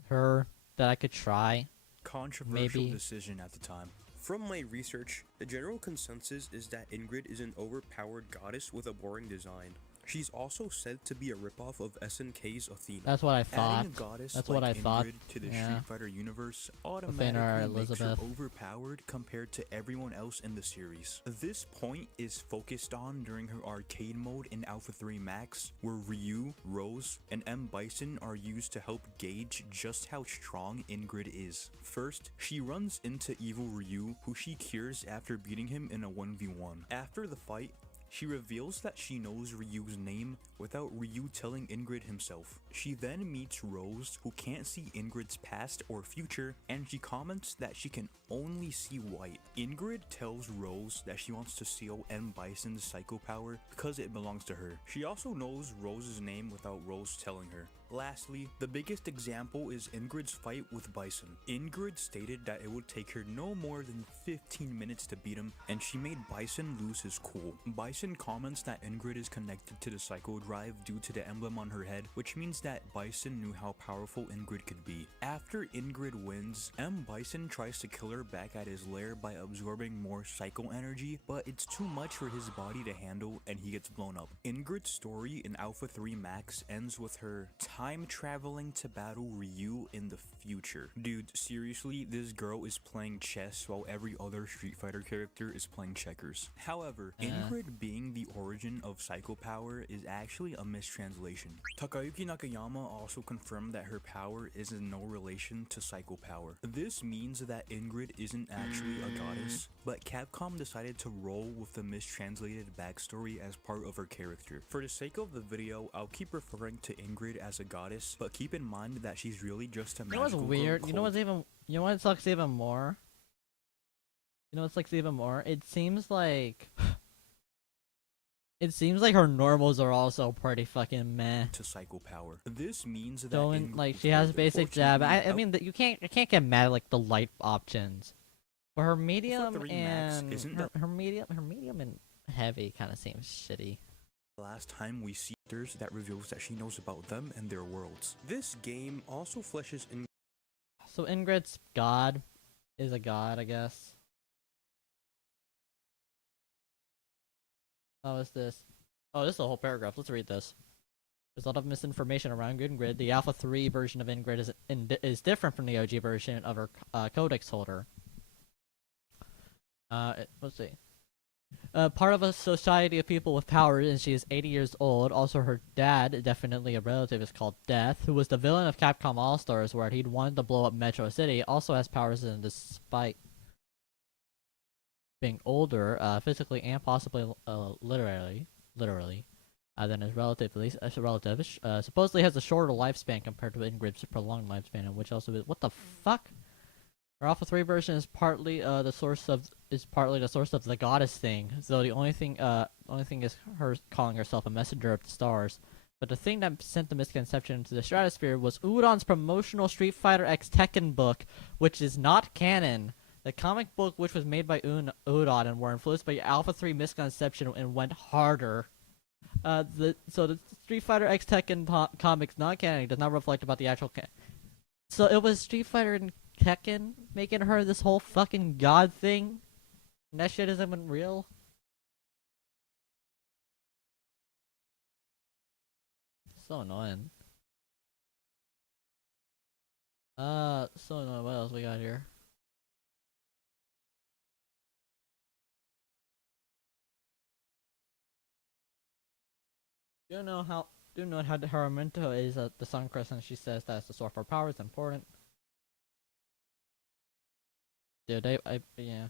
her that I could try? Controversial Maybe. decision at the time. From my research, the general consensus is that Ingrid is an overpowered goddess with a boring design. She's also said to be a ripoff of SNK's Athena. That's what I thought. Adding a goddess That's like what I thought. Ingrid to the Yeah. Street Fighter universe or automatically makes her Elizabeth. overpowered compared to everyone else in the series. This point is focused on during her arcade mode in Alpha 3 Max, where Ryu, Rose, and M. Bison are used to help gauge just how strong Ingrid is. First, she runs into evil Ryu, who she cures after beating him in a 1v1. After the fight, she reveals that she knows Ryu's name without Ryu telling Ingrid himself. She then meets Rose, who can't see Ingrid's past or future, and she comments that she can only see white. Ingrid tells Rose that she wants to steal M. Bison's psycho power because it belongs to her. She also knows Rose's name without Rose telling her. Lastly, the biggest example is Ingrid's fight with Bison. Ingrid stated that it would take her no more than 15 minutes to beat him, and she made Bison lose his cool. Bison comments that Ingrid is connected to the Psycho Drive due to the emblem on her head, which means that Bison knew how powerful Ingrid could be. After Ingrid wins, M. Bison tries to kill her back at his lair by absorbing more Psycho energy, but it's too much for his body to handle and he gets blown up. Ingrid's story in Alpha 3 Max ends with her time traveling to battle Ryu in the future. Dude, seriously, this girl is playing chess while every other Street Fighter character is playing checkers. However, Ingrid being the origin of Psycho Power is actually a mistranslation. Takayuki Nakayama also confirmed that her power is in no relation to Psycho Power. This means that Ingrid isn't actually a goddess, but Capcom decided to roll with the mistranslated backstory as part of her character. For the sake of the video, I'll keep referring to Ingrid as a goddess, but keep in mind that she's really just a You know what's magical weird? girl You know what's even? You know what sucks even more? You know what sucks even more? It seems like her normals are also pretty fucking meh. to Psycho Power. This means that Going Ingrid like was she has good. basic jab. I Unfortunately, mean that you can't get mad at like the light options. But her medium 3 Max and isn't her medium and heavy kind of seems shitty. the last time we see characters that reveals that she knows about them and their worlds. This game also fleshes in So Ingrid's god is a god, I guess. Oh, what's this? Oh, this is a whole paragraph. Let's read this. There's a lot of misinformation around Ingrid. The Alpha 3 version of Ingrid is different from the OG version of her codex holder. Let's see. Part of a society of people with power, and she is 80 years old. Also, her dad, definitely a relative, is called Death, who was the villain of Capcom All-Stars, where he'd wanted to blow up Metro City. Also has powers, and despite being older, physically and possibly literally, than his relative, at least supposedly has a shorter lifespan compared to Ingrid's prolonged lifespan, and which also is what the fuck. Her Alpha 3 version is partly the source of the goddess thing. So the only thing is her calling herself a messenger of the stars. But the thing that sent the misconception into the stratosphere was Udon's promotional Street Fighter X Tekken book, which is not canon. The comic book, which was made by Udon and were influenced by Alpha 3 misconception and went harder. The Street Fighter X Tekken comics not canon. It does not reflect about the actual canon. So it was Street Fighter and Tekken making her this whole fucking god thing? And that shit isn't even real? So annoying. So annoying. What else we got here? Do you know how Haramento is the Sun Crescent? She says that the source for power is important. Dude, yeah.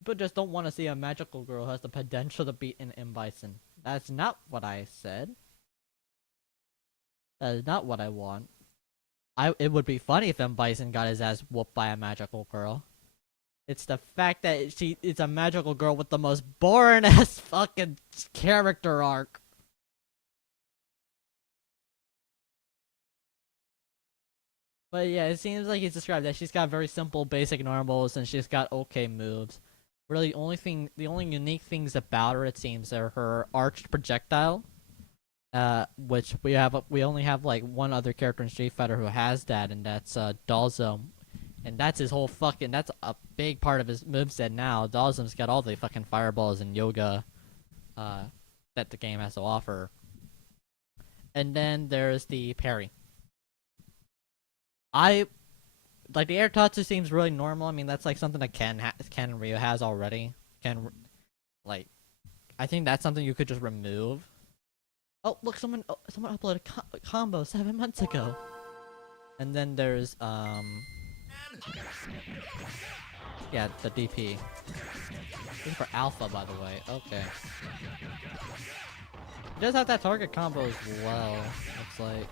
People just don't want to see a magical girl who has the potential to beat an M. Bison. That's not what I said. That is not what I want. It would be funny if M. Bison got his ass whooped by a magical girl. It's the fact that it's a magical girl with the most boring ass fucking character arc. But yeah, it seems like he's described that she's got very simple, basic normals, and she's got okay moves. Really, the only unique things about her, it seems, are her arched projectile, which we only have like one other character in Street Fighter who has that, and that's Dalzum, and that's his whole fucking. That's a big part of his moveset now. Dalzum's got all the fucking fireballs and yoga, that the game has to offer. And then there's the parry. I like the air tatsu seems really normal. I mean, that's like something that Ken and Ryu has already. Like, I think that's something you could just remove. Oh, look, someone uploaded a combo 7 months ago. And then there's yeah, the DP. This is for Alpha, by the way. Okay. It does have that target combo as well. Looks like.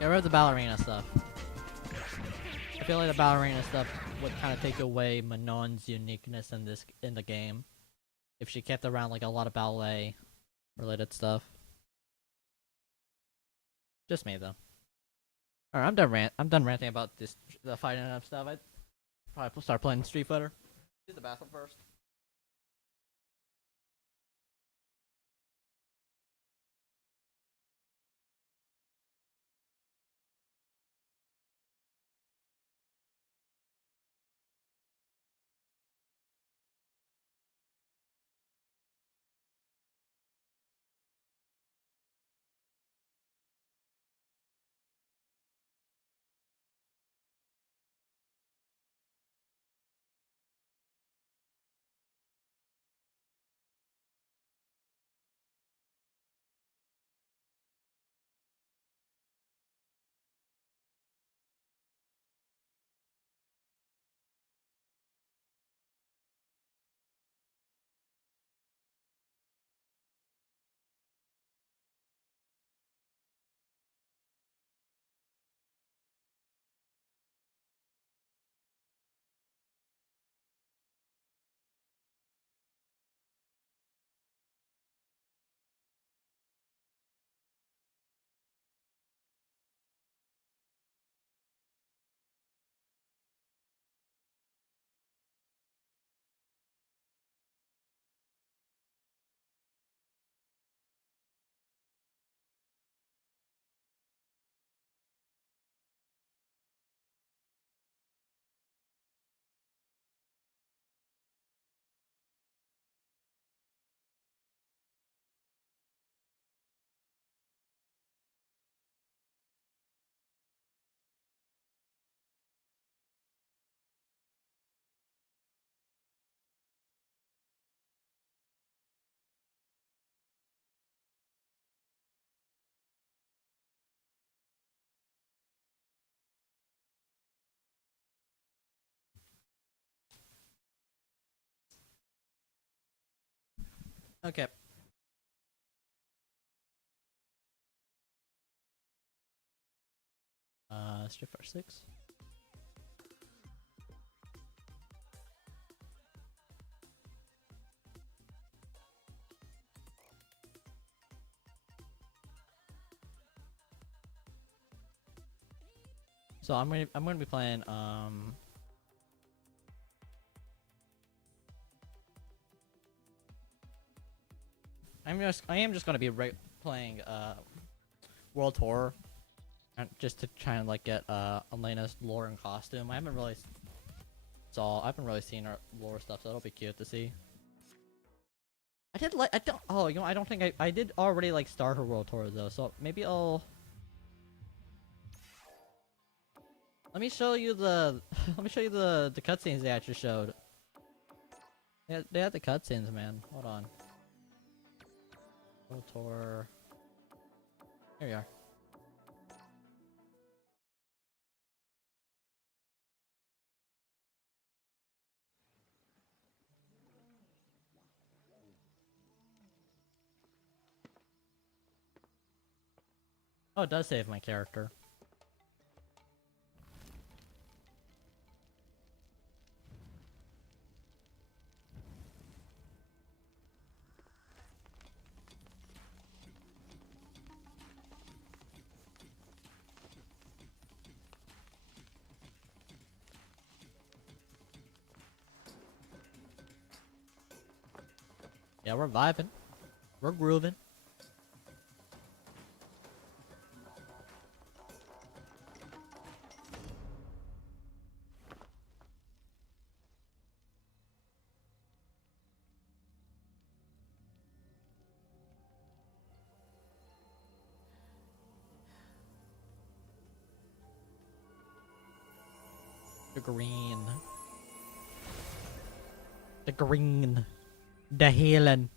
Get rid of the ballerina stuff. I feel like the ballerina stuff would kind of take away Manon's uniqueness in the game if she kept around like a lot of ballet related stuff. Just me though. Alright, I'm done ranting about the fighting up stuff. I'd probably start playing Street Fighter. Do the bathroom first. Okay. Street Fighter 6. So I'm gonna be playing I am just gonna be playing World Tour, and just to try and like get Elena's lore and costume. I haven't really seen her lore stuff, so that'll be cute to see. I don't think I did already like start her World Tour though, so maybe I'll. Let me show you the the cutscenes they actually showed. They had the cutscenes, man. Hold on. World Tour. Here we are. Oh, it does save my character. Yeah, we're vibing. We're grooving. The green. The green. The healing.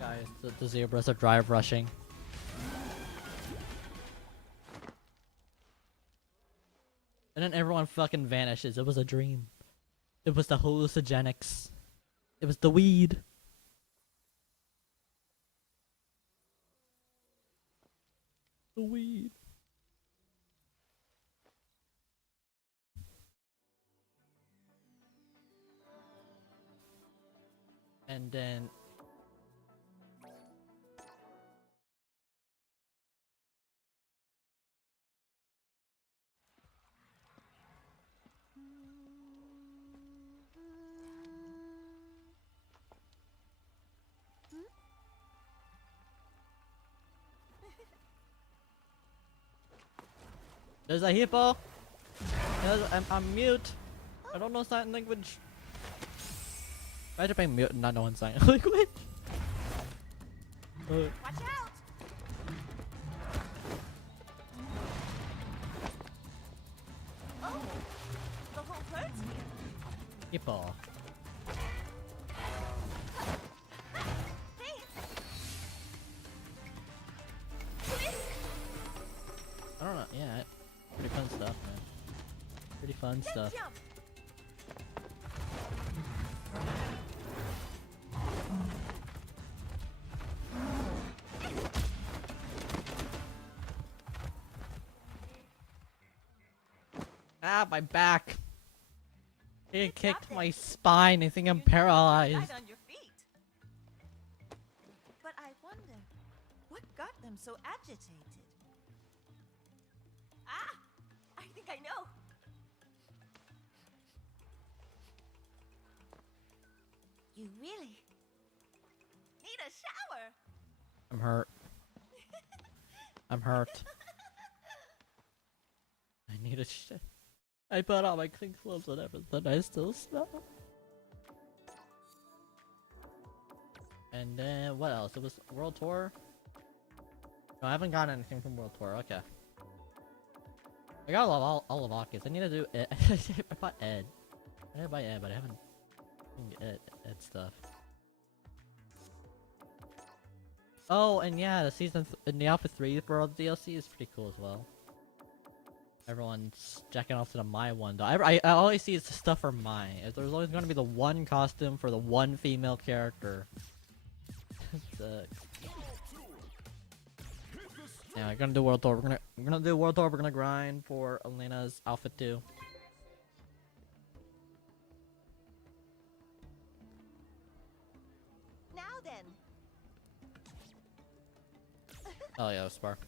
Guys, the zebras are drive rushing. And then everyone fucking vanishes. It was a dream. It was the hallucinogenics. It was the weed. The weed. And then there's a hippo. I'm mute. I don't know sign language. Try to play mute and not know sign language. Watch out! Oh, the whole herd's here. Hippo. Hey! I don't know. Yeah, pretty fun stuff, man. Pretty fun stuff. Jump! Ah, my back. It kicked my spine. I think I'm paralyzed. Right on your feet. But I wonder, what got them so agitated? Ah! I think I know. You really need a shower. I'm hurt. I'm hurt. I need a shit. I put on my clean clothes and everything. I still smell. And then what else? It was World Tour. No, I haven't gotten anything from World Tour. Okay. I got all of Akis. I need to do Ed. I bought Ed. I didn't buy Ed, but I haven't Ed stuff. Oh, and yeah, the in the Alpha 3 World DLC is pretty cool as well. Everyone's jacking off to the Mai one though. I always see it's stuff for Mai. There's always gonna be the one costume for the one female character. Yeah, we're gonna do World Tour. We're gonna do World Tour. We're gonna grind for Elena's outfit too. Now then. Oh yeah, Spark.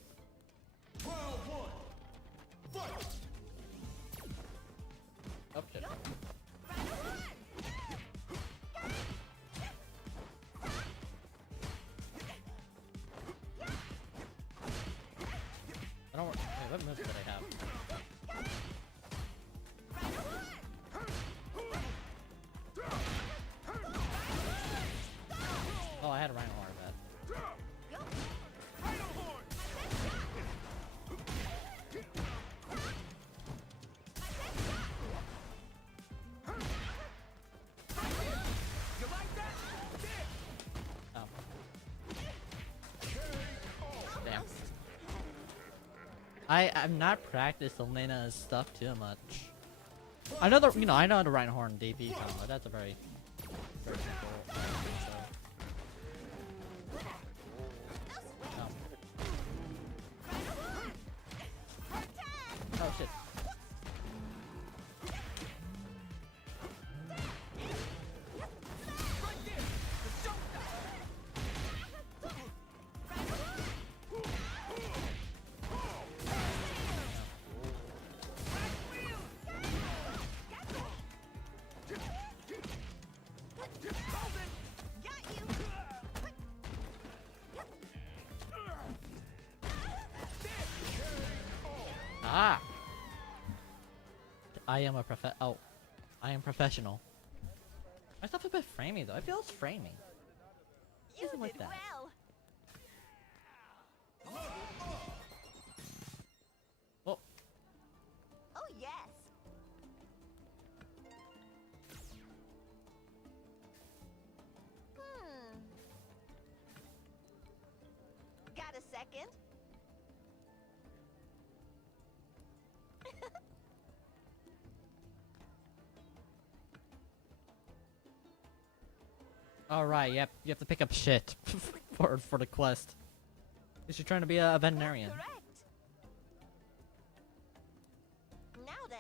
Oh shit. I don't. Wait, what moves did I have? Oh, I had a Rhino Arm bet. I've not practiced Elena's stuff too much. I know the I know the Reinhorn DP combo. That's a very simple. Oh shit. Ah! I am a I am professional. My stuff is a bit framey though. I feel it's framing. You Something like did that. well. Well, Oh yes. Got a second? alright, yep, you have to pick up shit for the quest. Is she trying to be a veterinarian? Correct. Now then.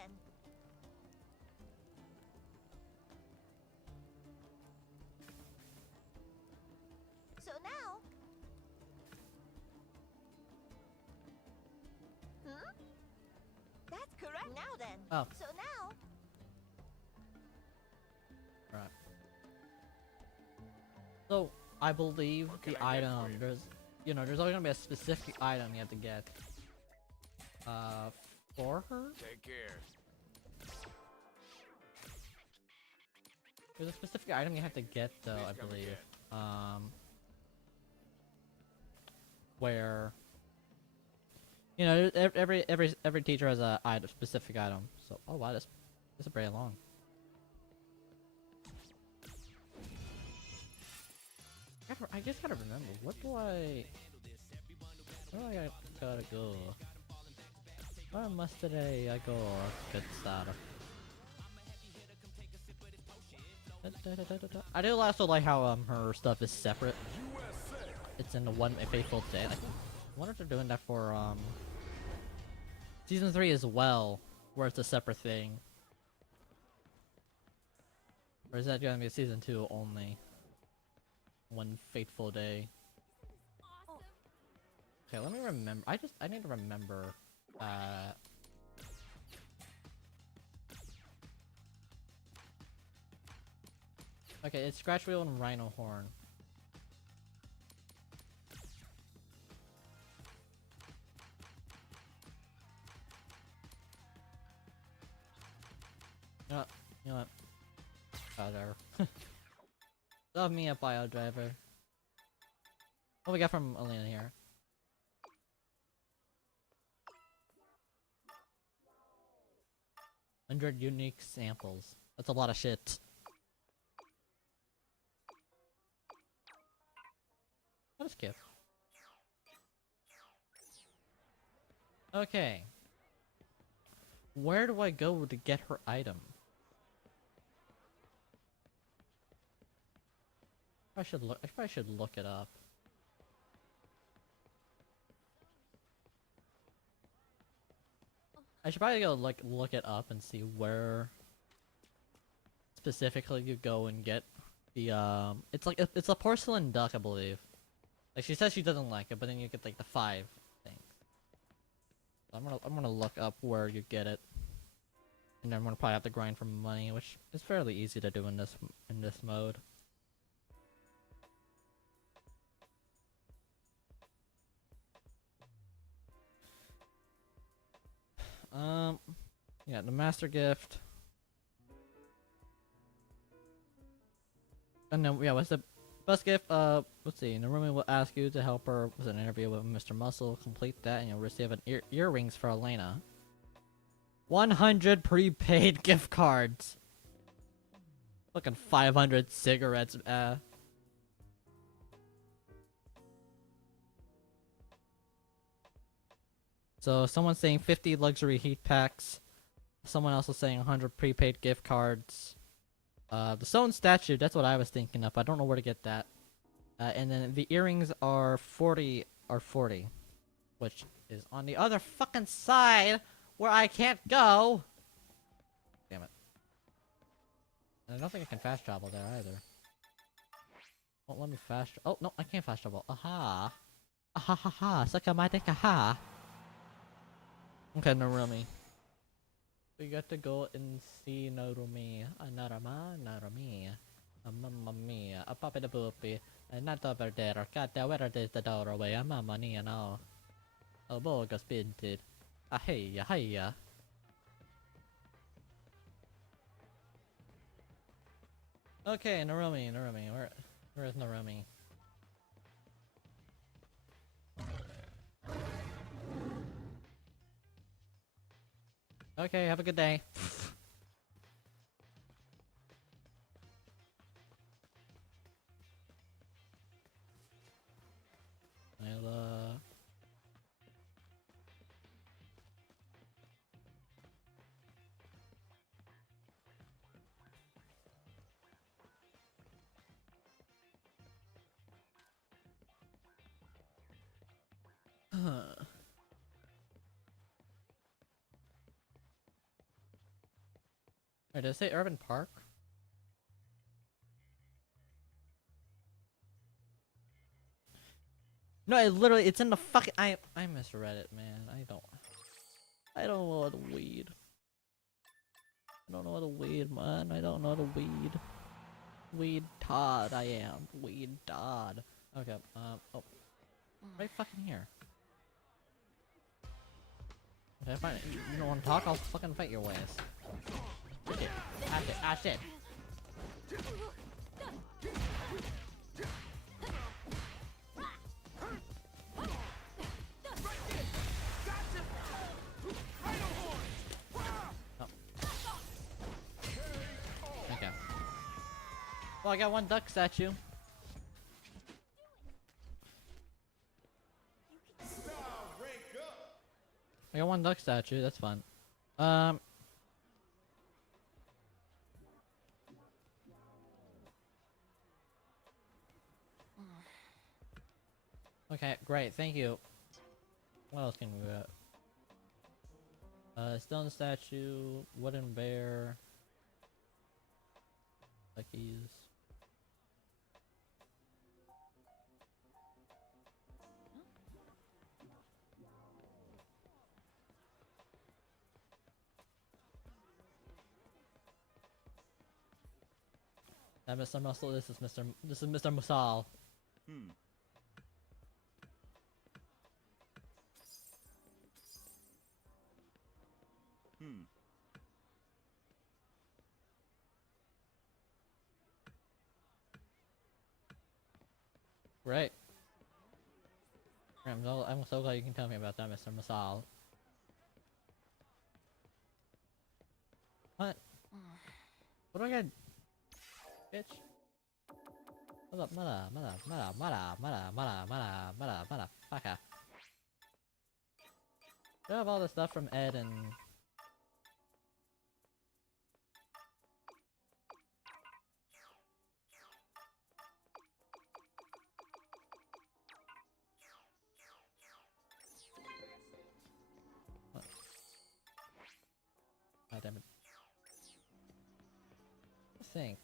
So now. That's correct. Now then. Oh. So now. Right. So I believe the item there's there's always gonna be a specific item you have to get. For her? Take care. There's a specific item you have to get though, I believe. Where every teacher has a specific item. So oh wow, this is very long. I just gotta remember, where do I gotta go? Where must today I go? Good stuff. I do also like how her stuff is separate. It's in the one faithful day. I wonder if they're doing that for season 3 as well, where it's a separate thing. Or is that gonna be season 2 only? One fateful day. Okay, let me remember. I need to remember. Okay, it's Scratch Wheel and Rhino Horn. You know what? Whatever. Love me a bio driver. What we got from Elena here? $100 unique samples. That's a lot of shit. What a skip. Okay. Where do I go to get her item? I probably should look it up. I should probably go look it up and see where specifically you go and get the it's a porcelain duck, I believe. Like she says she doesn't like it, but then you get like the 5 things. So I'm gonna look up where you get it, and then I'm gonna probably have to grind for money, which is fairly easy to do in this mode. Yeah, the master gift. And then, yeah, what's the best gift? Let's see. Narumi will ask you to help her with an interview with Mr. Muscle. Complete that, and you'll receive an earrings for Elena. 100 prepaid gift cards. Fucking 500 cigarettes. So someone's saying 50 luxury heat packs. Someone else is saying 100 prepaid gift cards. The stone statue, that's what I was thinking of. I don't know where to get that. And then the earrings are 40, which is on the other fucking side where I can't go. Damn it. And I don't think I can fast travel there either. Won't let me fast. Oh no, I can't fast travel. Aha. Aha ha ha. Suck on my dick. Aha. Okay, Narumi. We got to go and see Narumi. Narumi. Mamma mia. A puppy the poopy. Not over there. God, where is the doorway? Mamma mia, no. Oh, boga spinted. Hiya, hiya. Okay, Narumi. Where is Narumi? Okay, have a good day. I'll, Wait, did it say Urban Park? No, it's in the fucking. I misread it, man. I don't know the weed. I don't know the weed, man. I don't know the weed. Weed Todd, I am. Weed Todd. Okay, oh. Right fucking here. Okay, fine. You don't want to talk? I'll fucking fight your ass. Okay. Ah shit. Oh. Okay. Well, I got one duck statue. I got one duck statue, that's fun. Okay, great, thank you. What else can we get? Stone statue, wooden bear. Luckies. Mr. Muscle, this is Mr. Musal. Right. I'm so glad you can tell me about that, Mr. Masal. What? What do I get? Bitch. What's up, motherfucker. I have all the stuff from Ed and... What? God damn it. I think.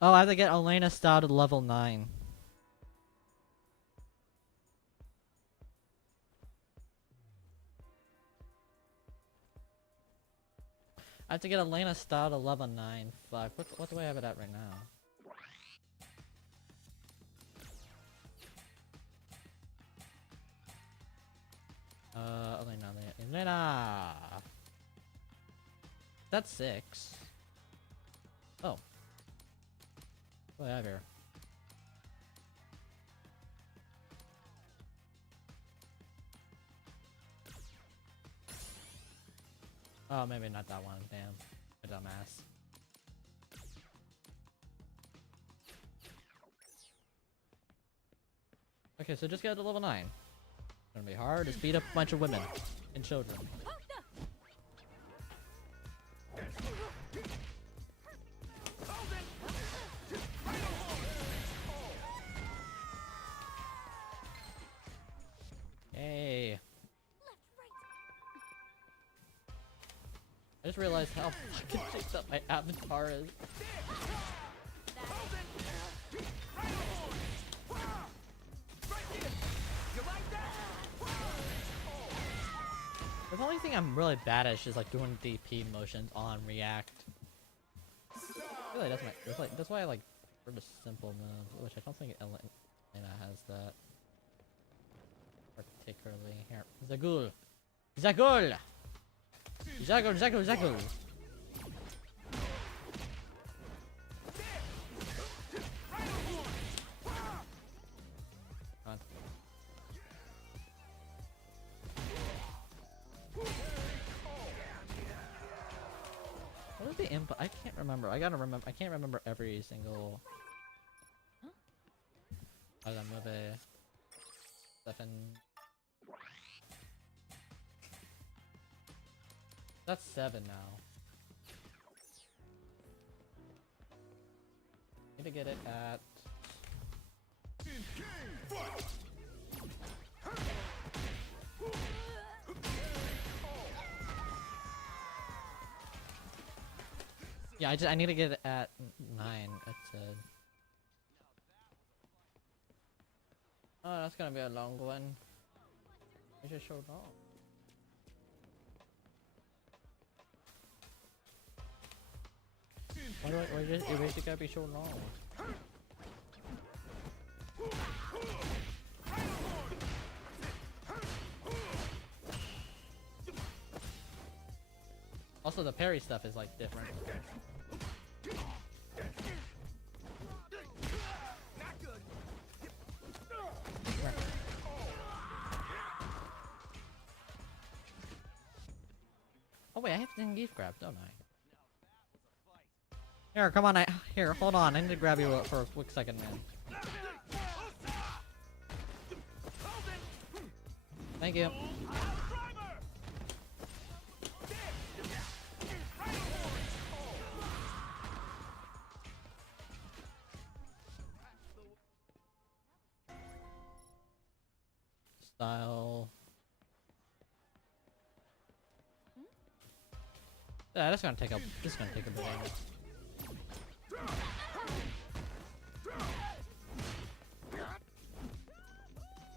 Oh, I have to get Elena Stout to level 9. I have to get Elena Stout to level 9. Fuck, what do I have it at right now? Elena! That's 6. Oh. What do I have here? Oh, maybe not that one. Damn. A dumbass. Okay, so just get to level 9. It's gonna be hard to beat up a bunch of women and children. Yay. I just realized how fucking fixed up my avatar is. The only thing I'm really bad at is just like doing DP motions on react. Really, that's why I like for the simple move, which I don't think Elena has that particularly. Here, Zagul, Zagul, Zagul, Zagul, Zagul. Come on. What is the input? I can't remember. I can't remember every single. How to move a 7. That's 7 now. Need to get it at. Yeah, I need to get it at 9. It said. Oh, that's gonna be a long one. I just showed off. Why just erase it gotta be so long? Also, the parry stuff is like different. Oh wait, I have to gift grab, don't I? Here, come on, here, hold on, I need to grab you for a quick second, man. Thank you. Style. Yeah, this is gonna take a bit.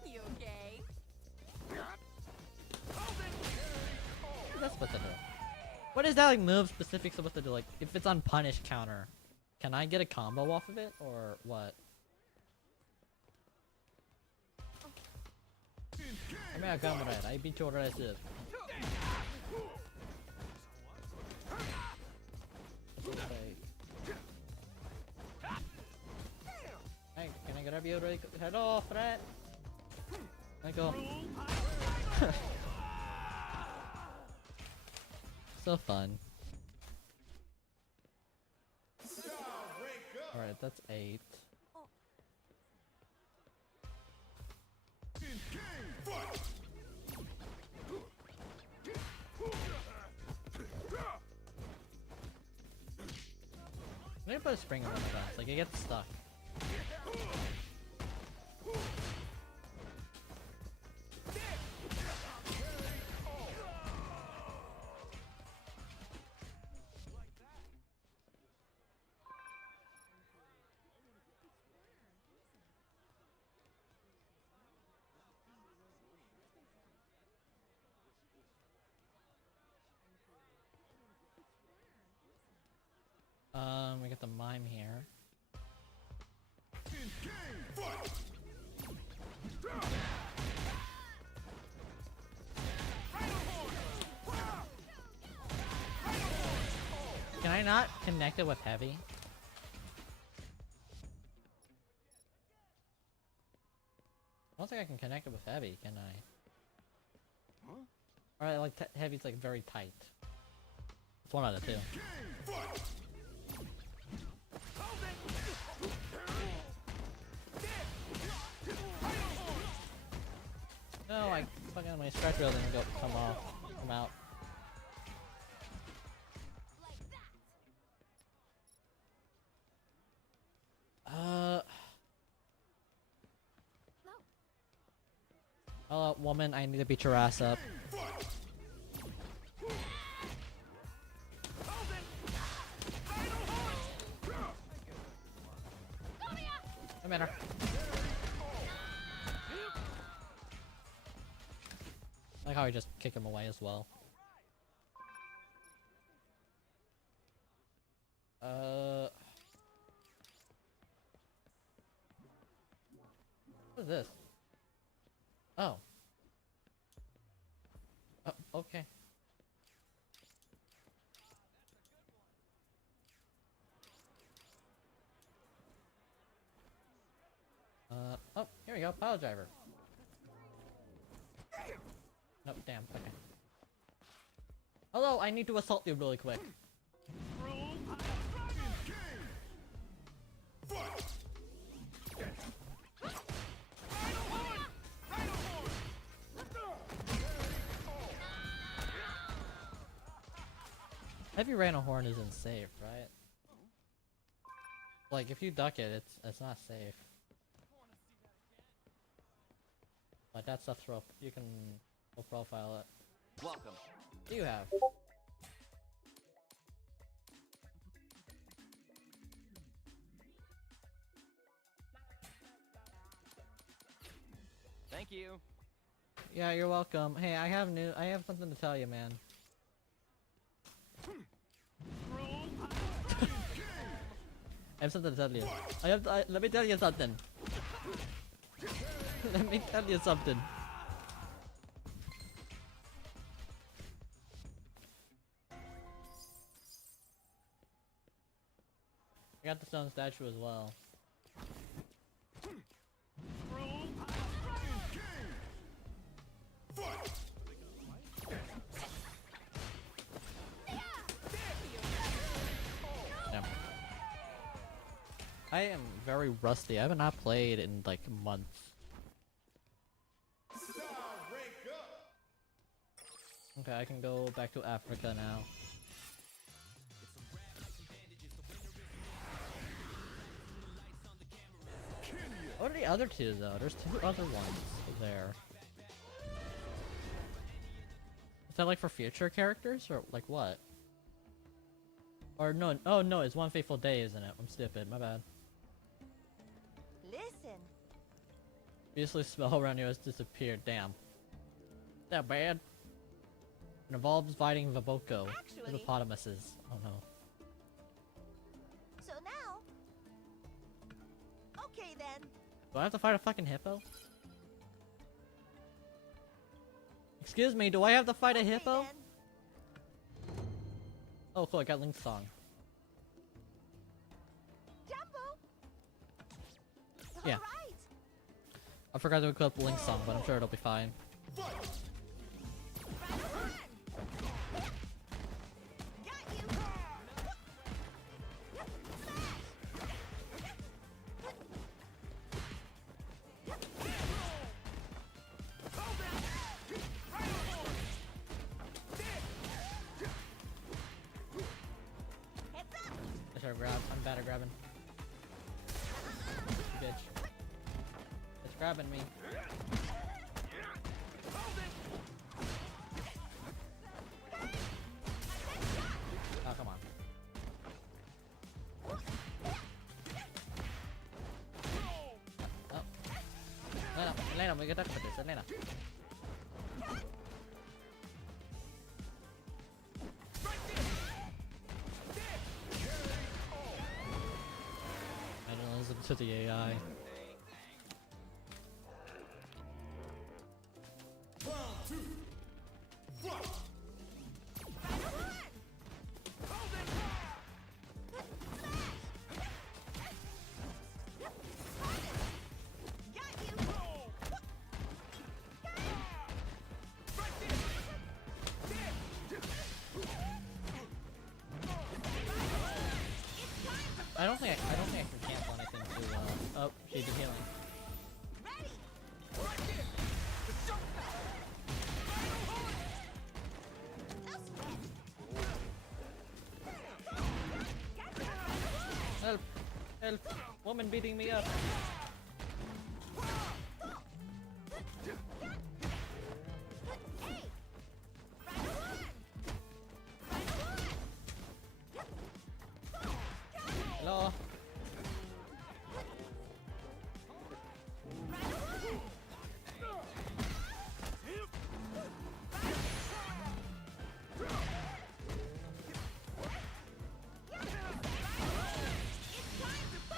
You okay? That's what to do. What is that like move specific supposed to do? Like, if it's on punish counter, can I get a combo off of it or what? Come here, comrade. I beat your ass up. Hey, can I grab you really quick? Hello, Fred. Thank you. So fun. Alright, that's 8. I need to put a spring on the fence, like it gets stuck. We got the mime here. Can I not connect it with heavy? I don't think I can connect it with heavy, can I? Alright, like heavy's like very tight. It's 1 out of 2. No, I fucking my strike drill didn't come out. Hello, woman, I need to beat your ass up. I'm in her. I like how I just kick him away as well. What is this? Oh. Okay. Oh, here we go, pile driver. Nope, damn, okay. Hello, I need to assault you really quick. Heavy rain on horn isn't safe, right? Like, if you duck it, it's not safe. Like, that stuff's rough. You can profile it. Welcome. What do you have? Thank you. Yeah, you're welcome. Hey, I have something to tell you, man. I have something to tell you. Let me tell you something. Let me tell you something. I got the stone statue as well. Damn. I am very rusty. I have not played in like months. Okay, I can go back to Africa now. What are the other two though? There's 2 other ones there. Is that like for future characters or like what? Or no, oh no, it's One Fateful Day, isn't it? I'm stupid, my bad. Listen. Obviously spell around you has disappeared, damn. That bad? It involves fighting Vaboko, Actually- hippopotamuses. Oh no. So now. Okay then. Do I have to fight a fucking hippo? Excuse me, do I have to fight a Okay hippo? then. Oh cool, I got Link's song. Jumbo. Yeah. All right. I forgot to equip Link's song, but I'm sure it'll be fine. Right on. Got you. Heads up. I should grab. I'm bad at grabbing. Bitch. It's grabbing me. Oh, come on. Oh. Elena, we can talk about this. Elena. I don't know, listen to the AI. Got you. I don't think I can cancel anything to oh, she did healing. Help! Help! Woman beating me up! Hello?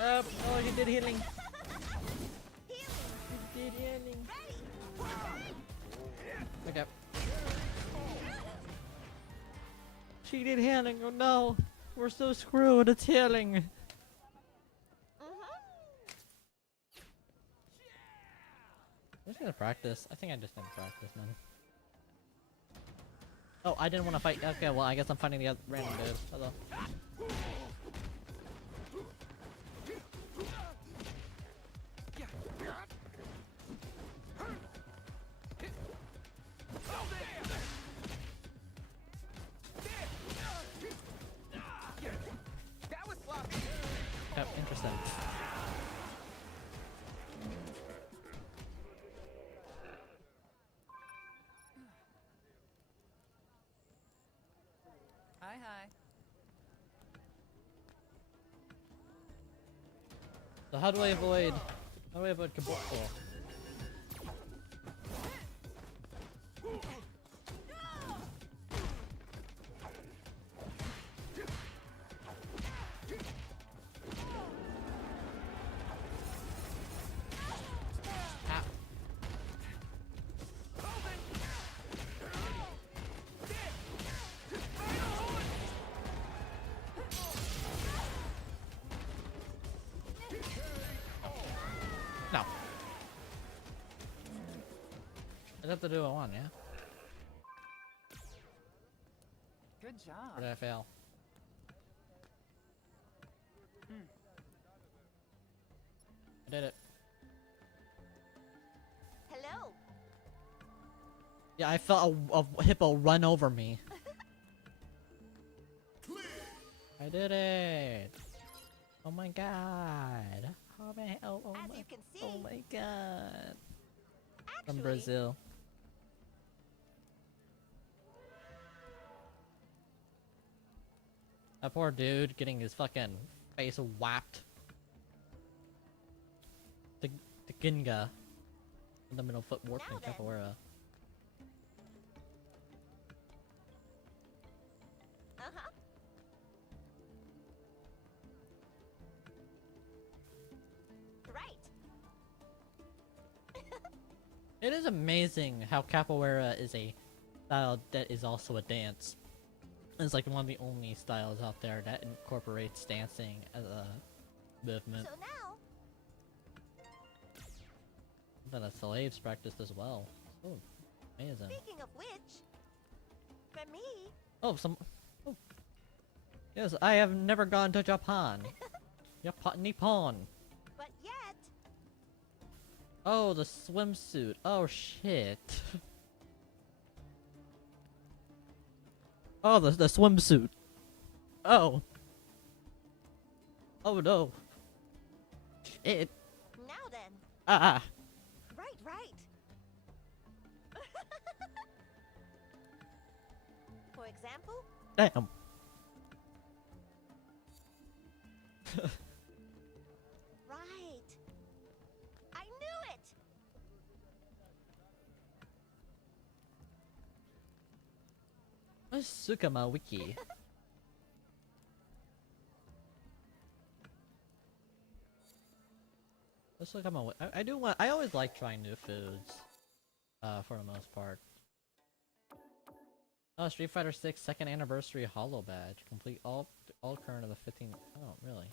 Oh, you did healing. You did healing. Okay. She did healing. Oh no, we're so screwed. It's healing. I'm just gonna practice. I think I just gonna practice, man. Oh, I didn't want to fight. Okay, well, I guess I'm fighting the other random dude. Hello. Yep, interesting. Hi, hi. So how do I avoid Kabul? No. I have to do one, yeah? Good job. Or did I fail? I did it. Hello. Yeah, I felt a hippo run over me. I did it! Oh my god! Oh my, As my, you can see, oh my god! From actually, Brazil. That poor dude getting his fucking face whacked. The Ginga. In the middle foot warping Now then. capoeira. Uh-huh. Right. It is amazing how capoeira is a style that is also a dance. It's like one of the only styles out there that incorporates dancing as a movement. So now, That the slaves practiced as well. Oh, amazing. speaking of which, for me, Oh, some. Oh. Yes, I have never gone to Japan. Nippon. but yet, Oh, the swimsuit. Oh shit. Oh, the swimsuit. Oh. Oh no. Shit. now then, Ah. right, right. For example, Damn. right. I knew it. What's Sukama Wiki? Let's look at my. I do want. I always like trying new foods. For the most part. Oh, Street Fighter 6 second anniversary holo badge. Complete all current of the 15. Oh, really?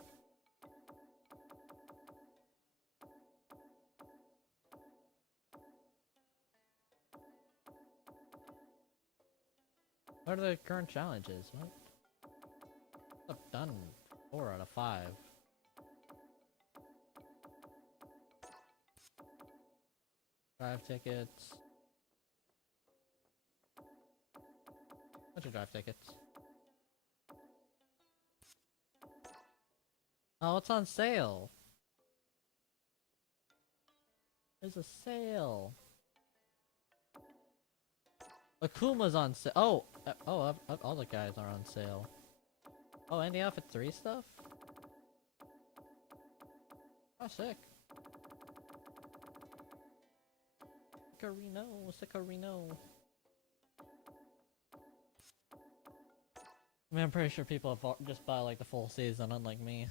What are the current challenges? What? I've done 4 out of 5. Drive tickets. Bunch of drive tickets. Oh, it's on sale. There's a sale. Akuma's on sale. Oh, all the guys are on sale. Oh, and the Outfit 3 stuff? Oh, sick. Sicarino. I mean, I'm pretty sure people have just buy like the full season, unlike me.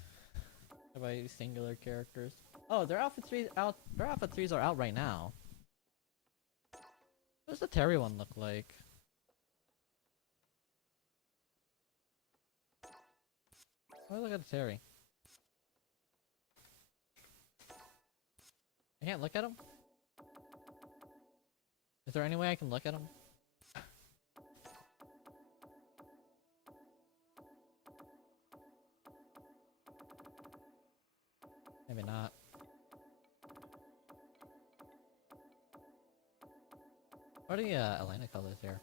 I buy singular characters. Oh, their Outfit 3s out. Their Outfit 3s are out right now. What does the Terry one look like? Let me look at the Terry. I can't look at him? Is there any way I can look at him? Maybe not. What are the Atlanta colors here?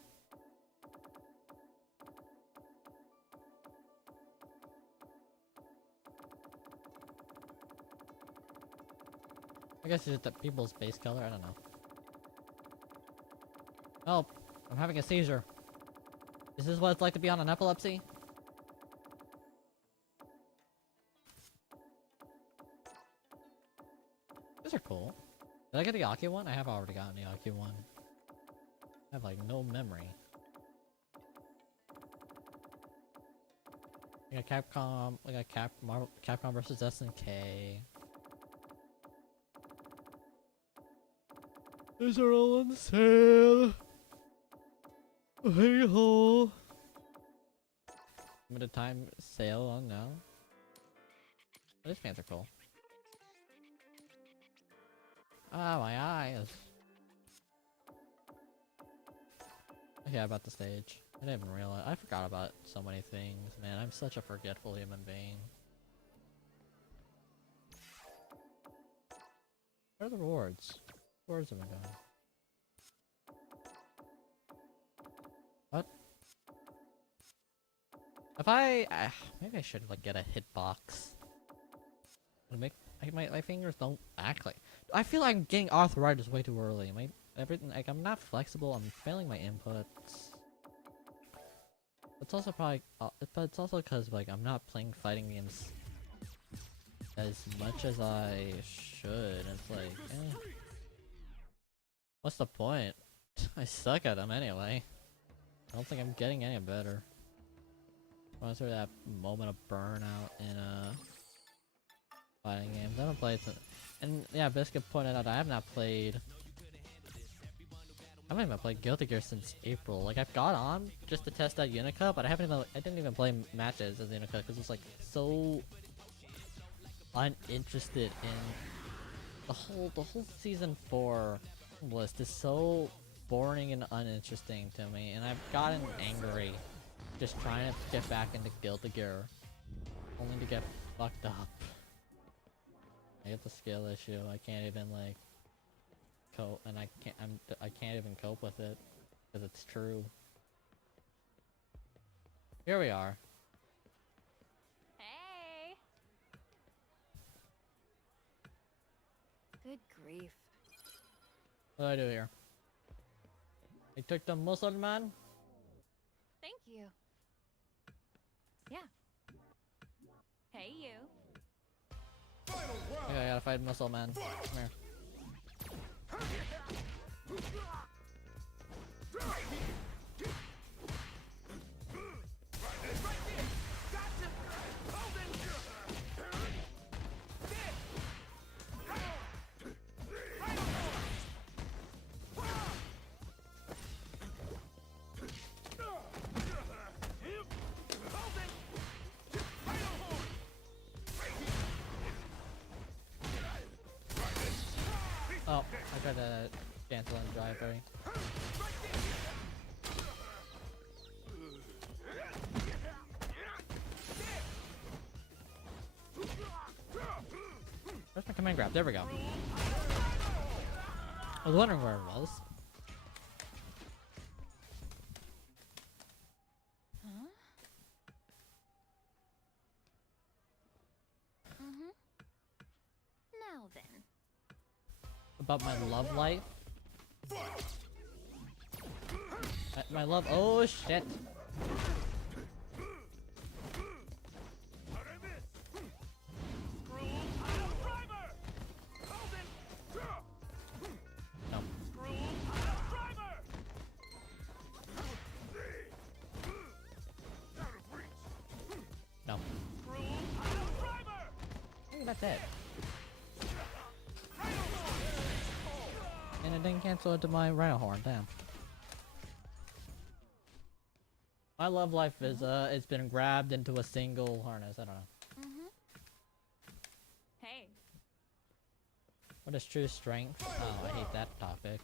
I guess it's the people's base color, I don't know. Help! I'm having a seizure. Is this what it's like to be on an epilepsy? These are cool. Did I get the Aki one? I have already gotten the Aki one. I have like no memory. Like a Capcom, like a Capcom versus SNK. These are all on sale. Hey ho. Limited time sale on now. Oh, these pants are cool. Ah, my eyes. Okay, about the stage. I didn't even realize. I forgot about so many things, man. I'm such a forgetful human being. Where are the rewards? Rewards have been going. What? If maybe I should like get a hitbox. It'll make my fingers don't act like. I feel like I'm getting arthritis way too early. Everything like I'm not flexible. I'm failing my inputs. It's also probably, but it's also because like I'm not playing fighting games as much as I should. It's like, what's the point? I suck at them anyway. I don't think I'm getting any better. I was through that moment of burnout in fighting games. I haven't played since, and yeah, Biscuit pointed out I have not played. I haven't even played Guilty Gear since April. Like I've got on just to test out Unica, but I didn't even play matches as Unica because it's like so uninterested in the whole season 4 list is so boring and uninteresting to me, and I've gotten angry just trying to get back into Guilty Gear, only to get fucked up. I get the skill issue. I can't even like cope, and I can't even cope with it because it's true. Here we are. Hey. Good grief. What do I do here? I took the Muslim man. Thank you. Yeah. Hey, you. Okay, I gotta fight Muscle Man. Come here. Oh, I tried to cancel and drive, buddy. Where's my command grab? There we go. I was wondering where it was. Huh? Mm-hmm. Now then. About my love life. My love. Oh shit. No. No. Hey, that's it. And it didn't cancel into my rhino horn, damn. My love life is it's been grabbed into a single harness, I don't know. Mm-hmm. Hey. What is true strength? Oh, I hate that topic.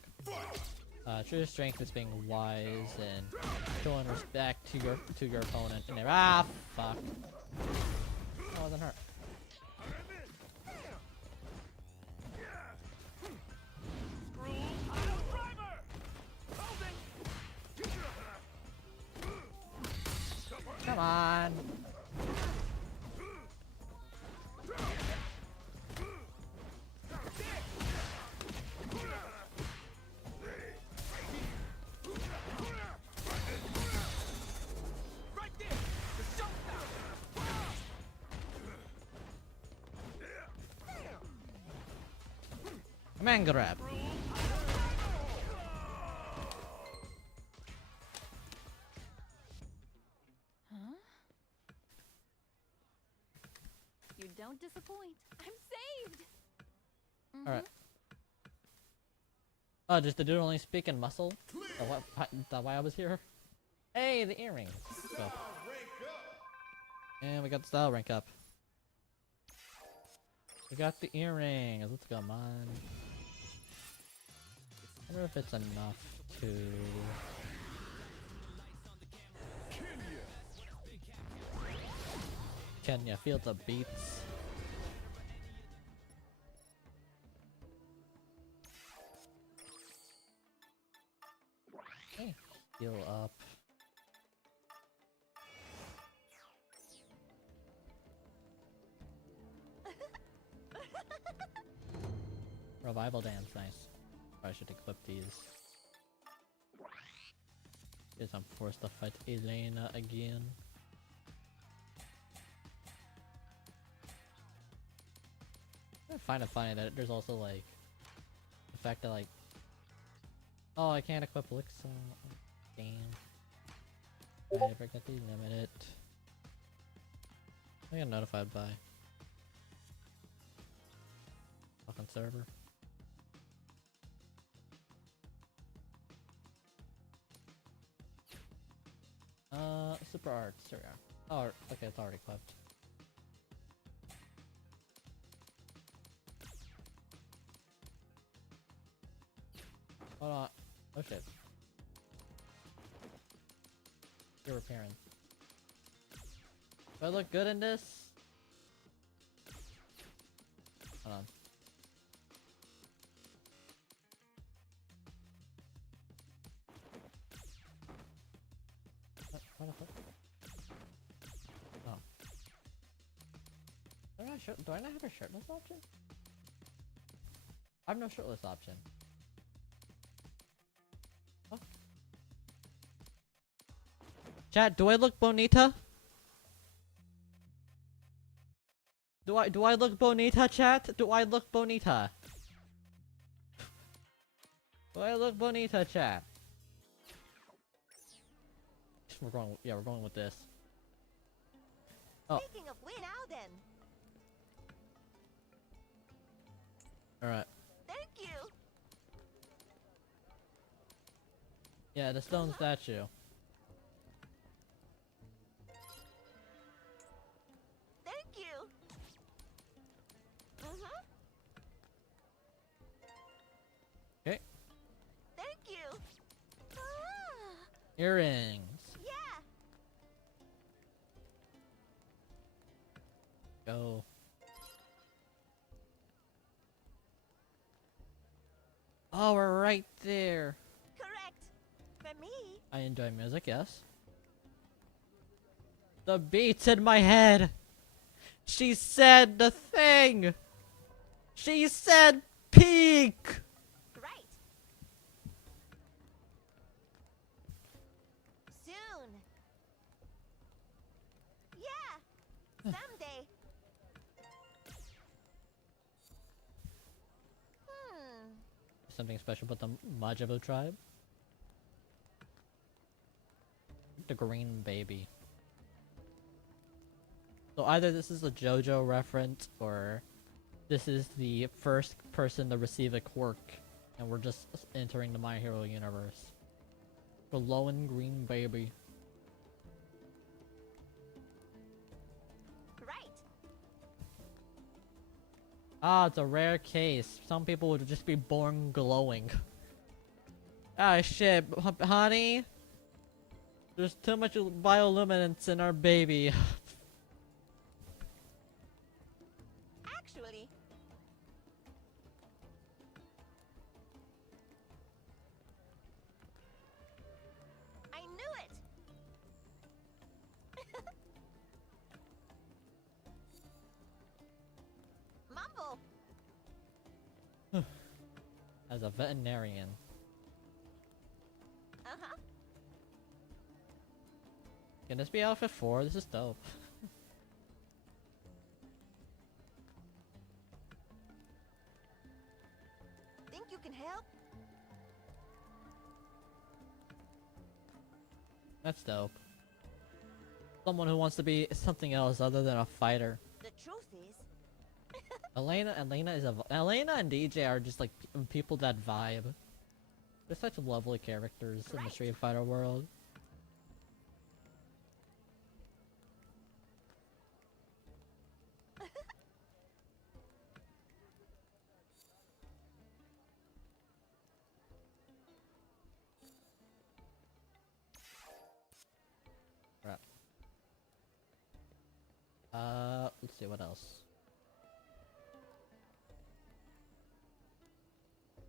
True strength is being wise and showing respect to your opponent. And ah, fuck. That wasn't hurt. Come on. Man grab. Huh? You don't disappoint. I'm saved. Mm-hmm. Alright. Oh, just the dude only speak in muscle? Why I was here? Hey, the earrings. So. And we got the style rank up. We got the earrings. Let's go, man. I wonder if it's enough to... Kenya, feel the beats. Okay, heal up. Revival dance, nice. Probably should equip these. Guess I'm forced to fight Elena again. I find it funny that there's also like the fact that like, oh, I can't equip Elixir. Damn. I forgot to limit it. I got notified by fucking server. Super arts. There we are. Oh, okay, it's already equipped. Hold on. Oh shit. You're repairing. Do I look good in this? Hold on. What the fuck? Oh. Do I not have a shirtless option? I have no shirtless option. Oh. Chat, do I look bonita? Do I look bonita, chat? Do I look bonita? Do I look bonita, chat? We're going with this. Oh. Speaking of win now then. Alright. Thank you. Yeah, the stone statue. Thank you. Uh-huh. Okay. Thank you. Ah, Earrings. yeah. Go. Oh, we're right there. Correct. For me. I enjoy music, yes. The beats in my head. She said the thing. She said peak. Right. Soon. Yeah. Someday. Something special about the Majabo tribe. The green baby. So either this is a JoJo reference or this is the first person to receive a quirk and we're just entering the My Hero universe. The glowing green baby. Right. Ah, it's a rare case. Some people would just be born glowing. Ah shit, honey. There's too much bioluminescence in our baby. Actually. I knew it. Mumble. As a veterinarian. Uh-huh. Can this be outfit 4? This is dope. Think you can help? That's dope. Someone who wants to be something else other than a fighter. The truth is, Elena and DJ are just like people that vibe. They're such lovely characters in the Street Fighter world. Right. Let's see what else.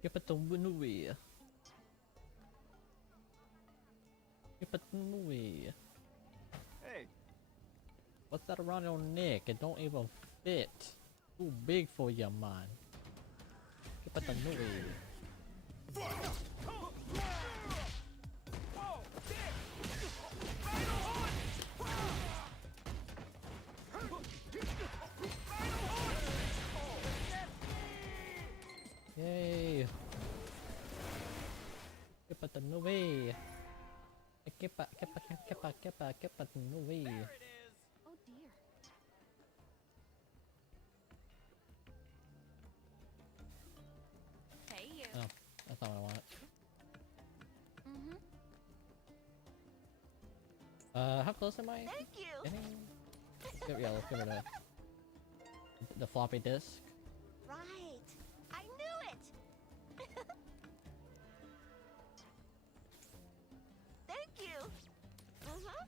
Keep it the winwy. Keep it winwy. Hey, What's that around your neck? It don't even fit. Too big for you, man. Keep it the winwy. Yay! Keep it the winwy. Keep it the winwy. Oh dear. Hey you. Oh, that's not what I wanted. Mm-hmm. How close am I? thank you. Yeah, let's give it the floppy disk. Right. I knew it. Thank you. Mm-hmm.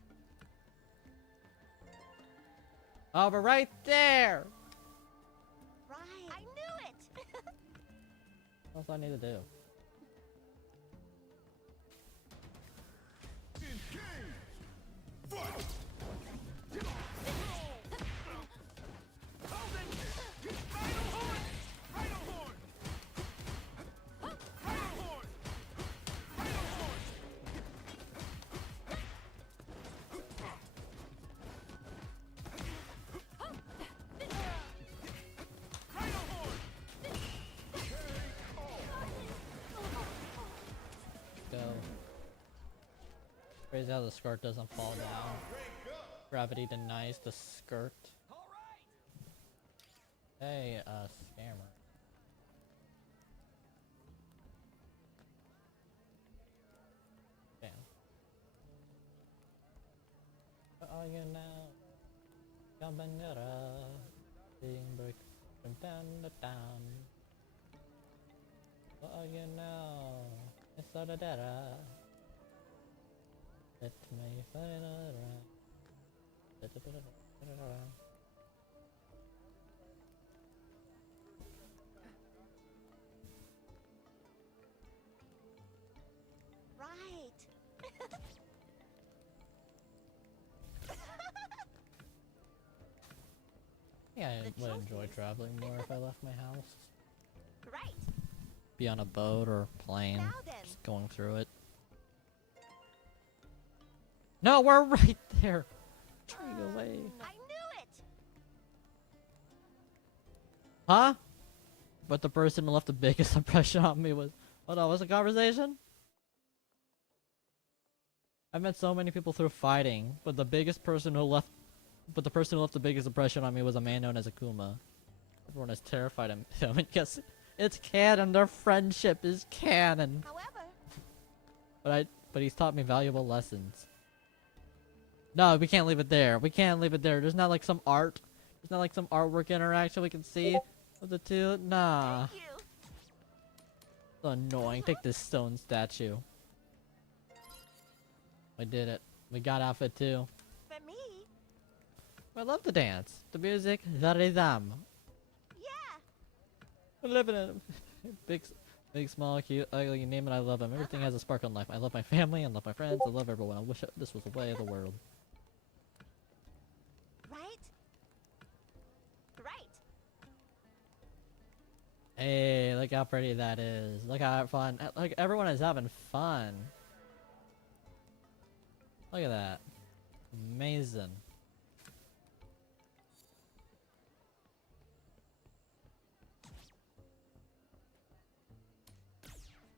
Oh, we're right there! Right. I knew it. What else do I need to do? Go. Crazy how the skirt doesn't fall down. Gravity denies the skirt. Hey, scammer. Damn. Where are you now? Campanera. Being break from down to down. Where are you now? It's all the data. Let me find it around. Yeah, I The would enjoy trophies. traveling more if I left my house. Right. Be on a boat or plane, Now then. just going through it. No, we're right there. Tree away. I knew it. Huh? But the person who left the biggest impression on me was. Hold on, what's the conversation? I met so many people through fighting, but the person who left the biggest impression on me was a man known as Akuma. Everyone is terrified of him. And yes, it's canon. Their friendship is canon. However, But he's taught me valuable lessons. No, we can't leave it there. We can't leave it there. There's not like some art. There's not like some artwork interaction we can see of the two. Nah. thank you. So annoying. Take this stone statue. We did it. We got outfit too. For me. I love the dance. The music, the rhythm. Yeah. I live in a big, small, cute, ugly, you name it, I love them. Everything has a spark in life. I love my family, I love my friends, I love everyone. I wish this was the way of the world. Right. Right. Hey, look how pretty that is. Look how fun. Like everyone is having fun. Look at that. Amazing.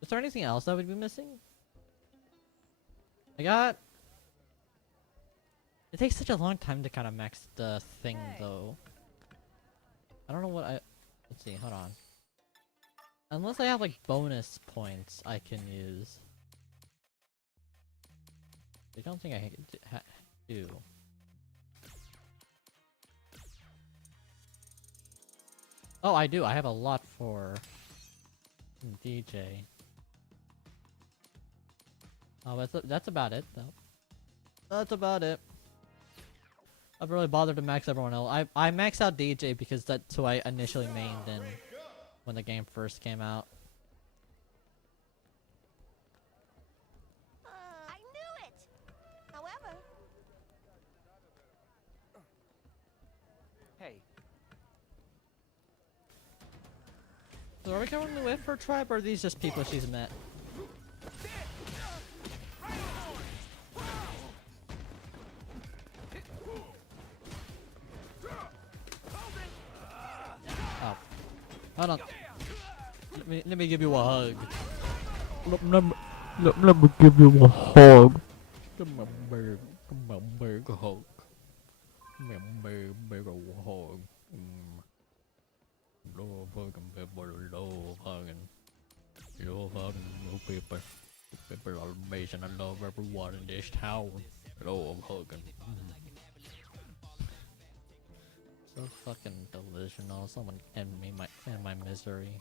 Is there anything else that would be missing? I got... It takes such a long time to kind of max the thing, though. I don't know what I... Let's see, hold on. Unless I have, like, bonus points I can use. I don't think I do. Oh, I do. I have a lot for DJ. Oh, that's about it, though. That's about it. I've really bothered to max everyone else. I maxed out DJ because that's who I initially mained in when the game first came out. I knew it. However, Hey, So are we going with her tribe, or are these just people she's met? Oh. Hold on. Let me give you a hug. Let me give you a hug. Give me a big hug. Give me a big hug. Love hugging people, love hugging. Love hugging new people. People are amazing. I love everyone in this town. Love hugging. So fucking delusional. Someone end my misery.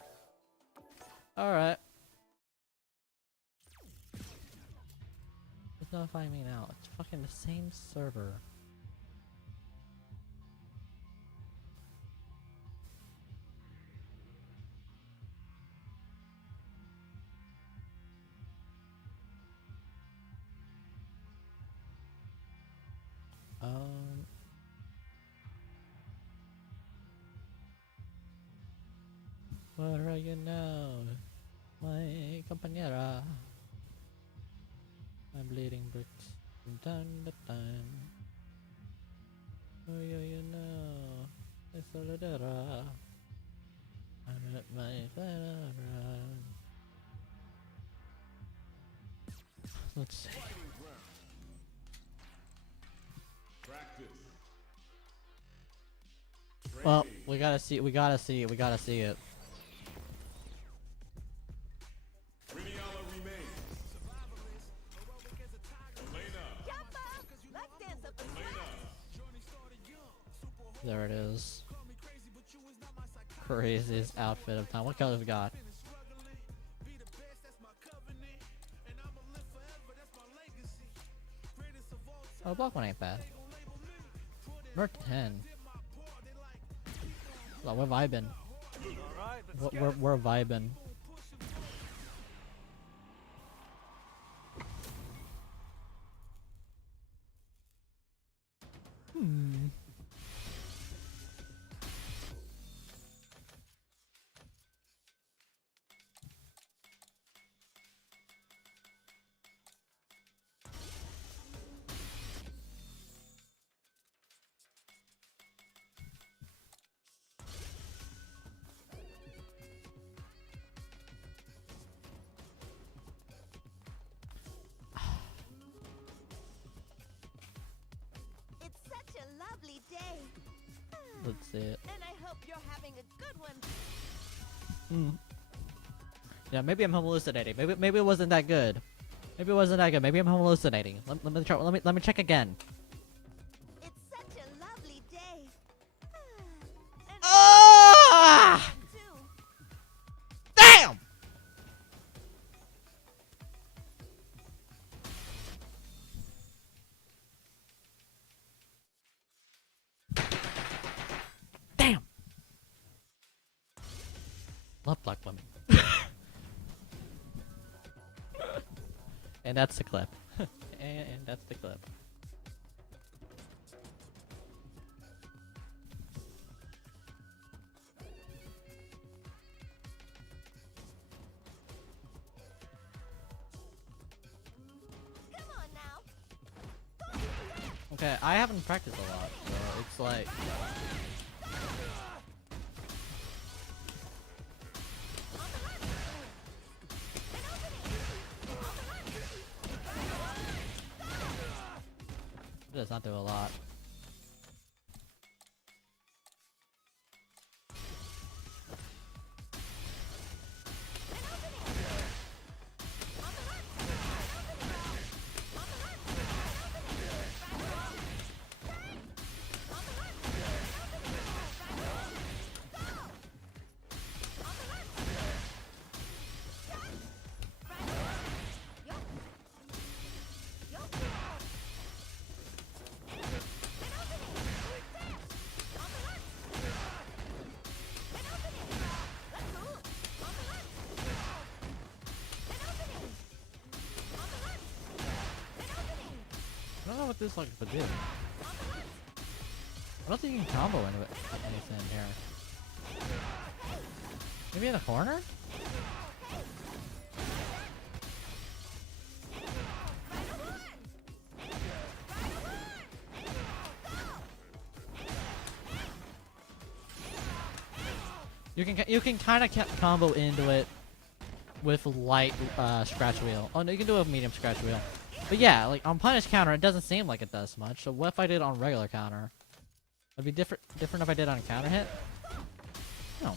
Alright. It's not finding me now. It's fucking the same server. Where are you now, my compañera? I'm bleeding bricks from time to time. Where are you now, my soledera? I'm at my soledera. Let's see. Well, we gotta see it. Jumbo, let's dance up the There it is. Craziest outfit of time. What color we got? Oh, block one ain't bad. We're 10. Well, we're vibing. We're vibing. day. Let's see it. And I hope you're having a good one. Yeah, maybe I'm hallucinating. Maybe it wasn't that good. Maybe it wasn't that good. Maybe I'm hallucinating. Let me try. Let me check again. It's such a lovely day. And Ah! too. Damn! Damn! Love black women. And that's the clip. and that's the clip. Come on now. Okay, I haven't practiced a lot, so it's like... It does not do a lot. I don't know what this like would do. I don't think you can combo into it, anything here. Maybe in the corner? You can kind of combo into it with light scratch wheel. Oh no, you can do a medium scratch wheel. But yeah, like on punish counter, it doesn't seem like it does much. So what if I did on regular counter? It'd be different if I did on counter hit. No.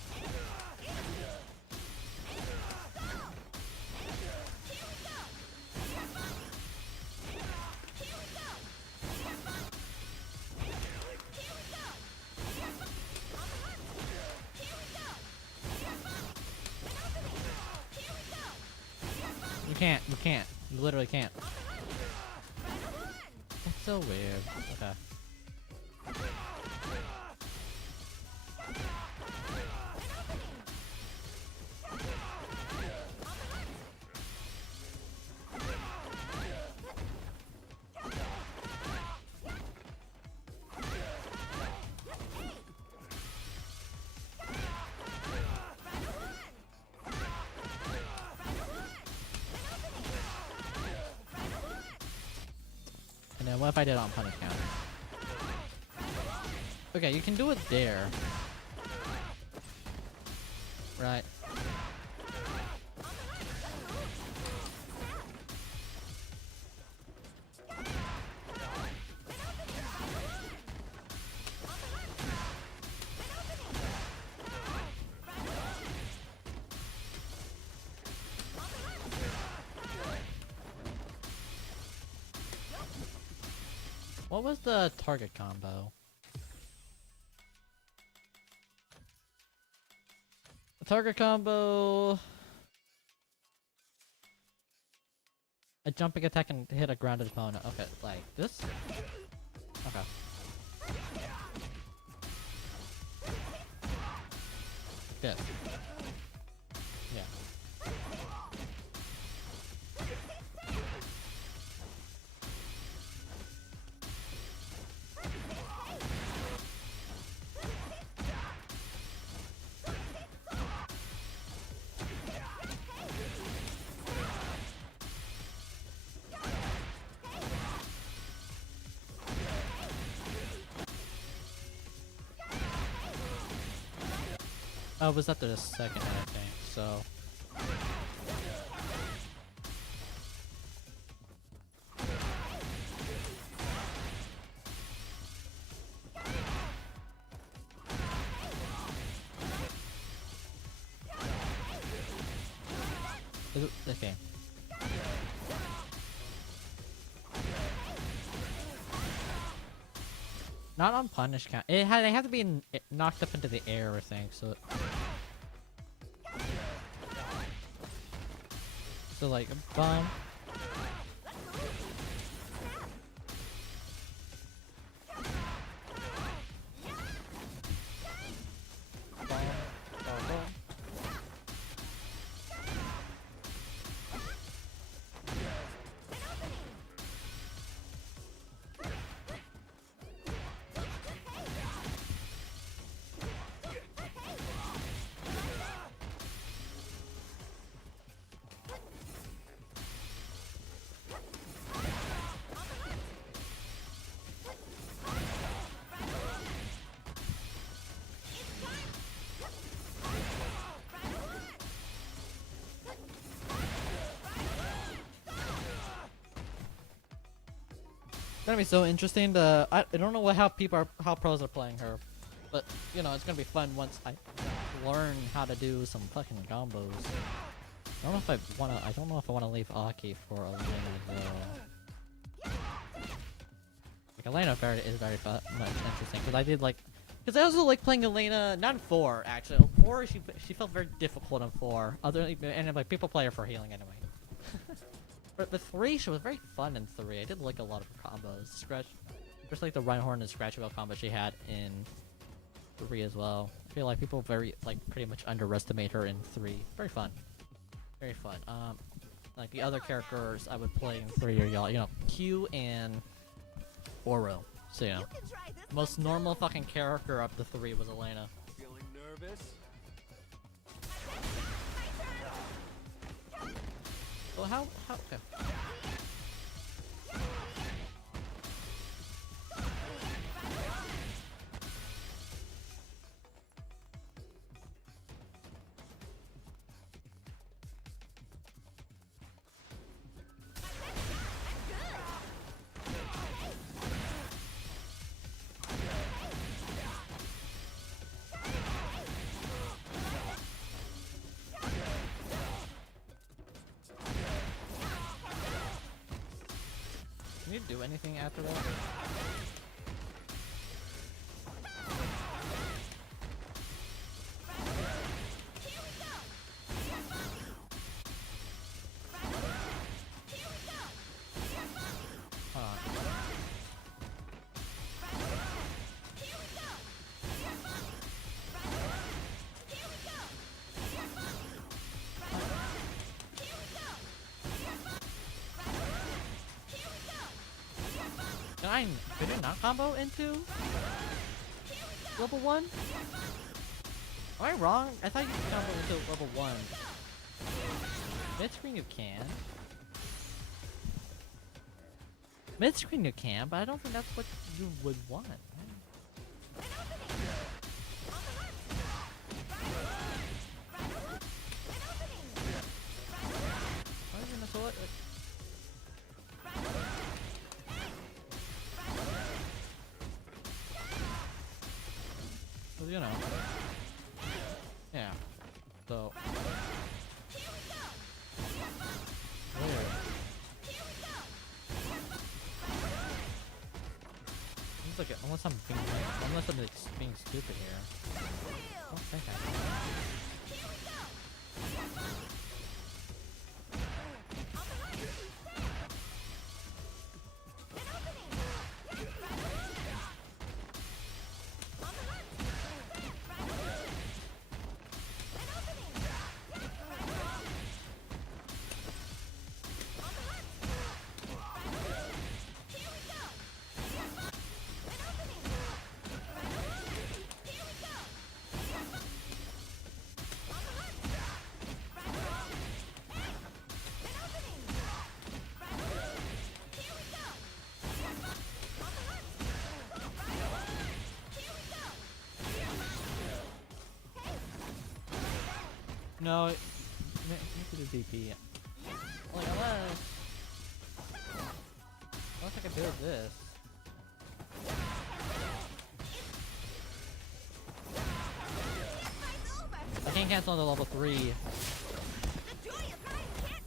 You can't. You can't. You literally can't. That's so weird. Okay. And then what if I did it on punish counter? Okay, you can do it there. Right. What was the target combo? The target combo... A jumping attack and hit a grounded opponent. Okay, like this? Okay. This. Yeah. Oh, was that the second hit, I think, so... Okay. Not on punish count. They have to be knocked up into the air, I think. So like bum. It's gonna be so interesting to I don't know how pros are playing her, but you know it's gonna be fun once I learn how to do some fucking combos. I don't know if I wanna leave Aki for Elena though. Like Elena is very much interesting because I did because I also like playing Elena not in 4 actually. 4 she felt very difficult in 4. And like people play her for healing anyway. But 3, she was very fun in 3. I did like a lot of her combos. Just like the Reinhorn and Scratchable combo she had in 3 as well. I feel like people pretty much underestimate her in 3. Very fun. Very fun. Like the other characters I would play in 3 are y'all, Q and Oro. So You can try this most one normal too. fucking character up to 3 was Elena. Feeling nervous? Well, how okay. Can you do anything after that? Could it not combo into level 1? Am I wrong? I thought you could combo into level 1. Mid-screen you can. Mid-screen you can, but I don't think that's what you would want. Why is it so well, you know. Yeah. So. Weird. Seems like unless I'm being stupid here. I don't think I am. No, you need to do DP. Well, unless I can do this. I can't cancel on the level 3. The joy of hiding can't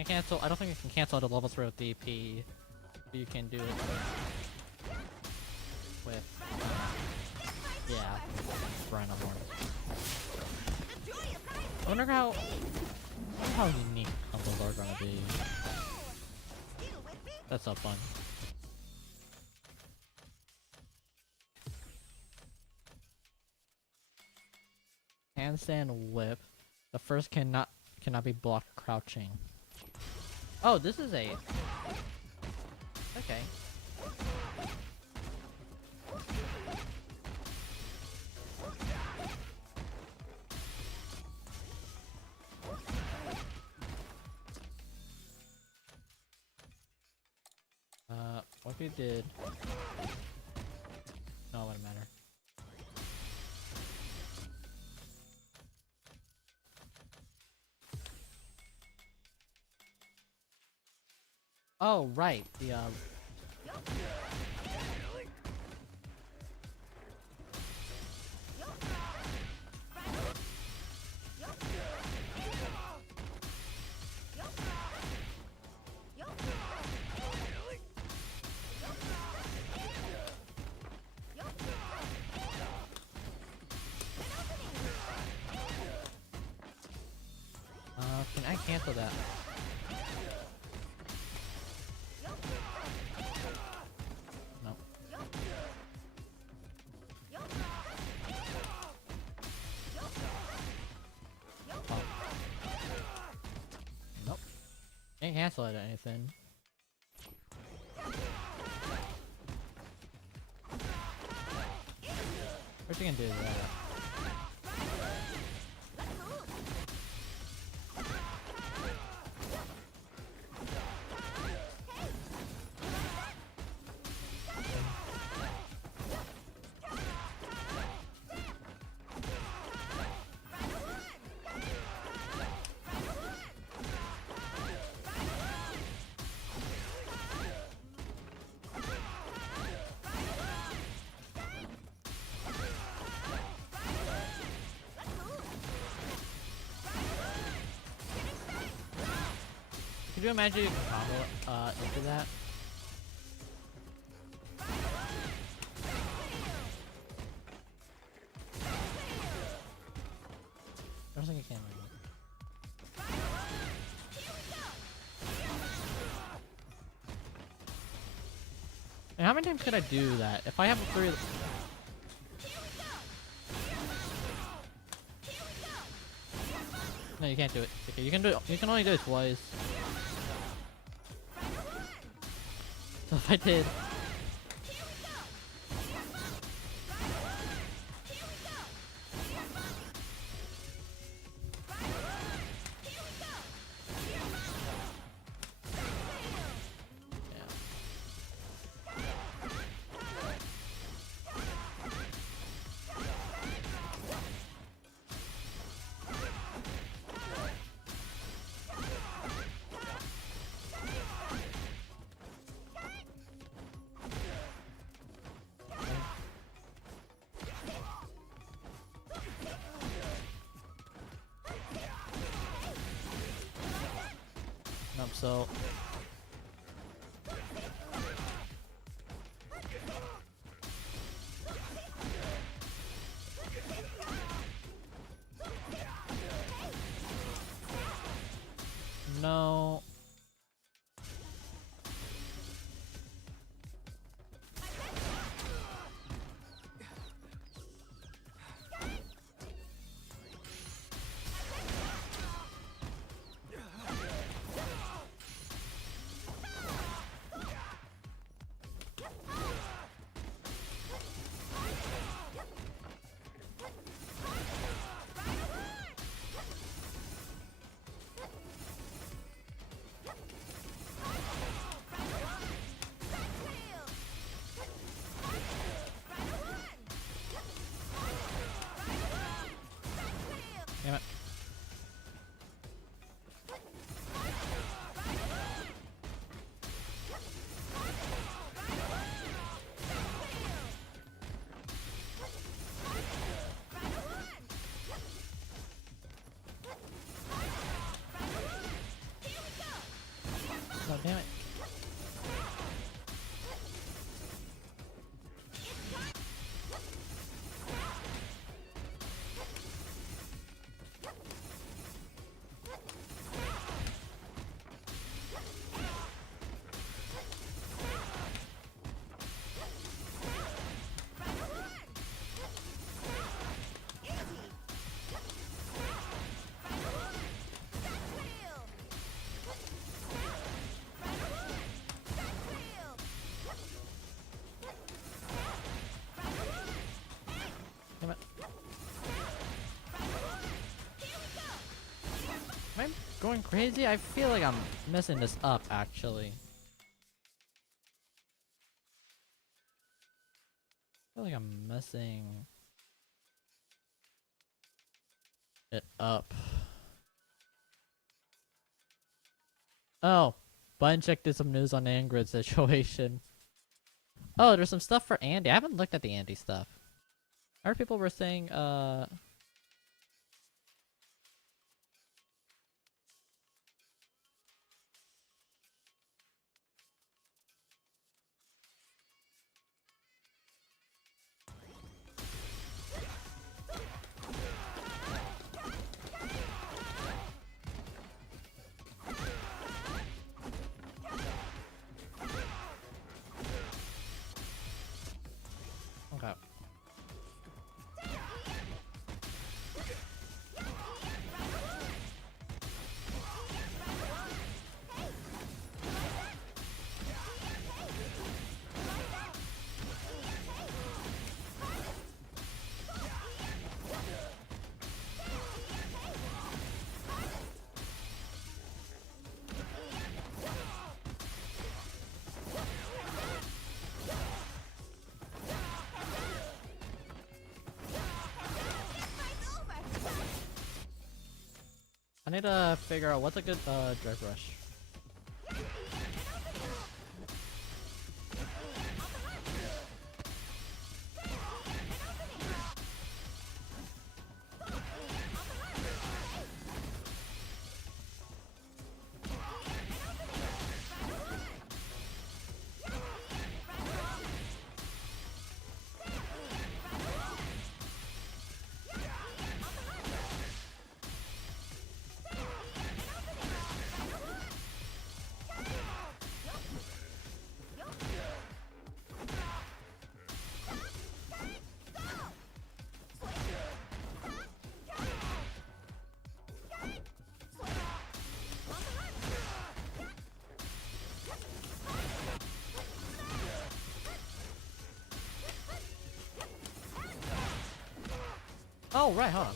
Can't cancel. I don't think you can cancel the level 3 with DP. But you can do it with yeah, Rhino Horn. I wonder how unique combos are gonna be. That's so fun. Handstand whip. The first cannot be blocked crouching. Oh, this is a okay. What if we did? No, it wouldn't matter. Oh, right. The can I cancel that? No. Oh. Nope. Can't cancel it or anything. What you gonna do with that? Could you imagine you can combo into that? I don't think you can right now. And how many times could I do that? If I have a 3 No, you can't do it. Okay, you can do it. You can only do it twice. So if I did so no. going crazy? I feel like I'm messing this up, actually. I feel like I'm messing it up. Oh, Button check did some news on the Ingrid situation. Oh, there's some stuff for Andy. I haven't looked at the Andy stuff. I heard people were saying, okay. I need to figure out what's a good drive rush. Oh, right, hold on.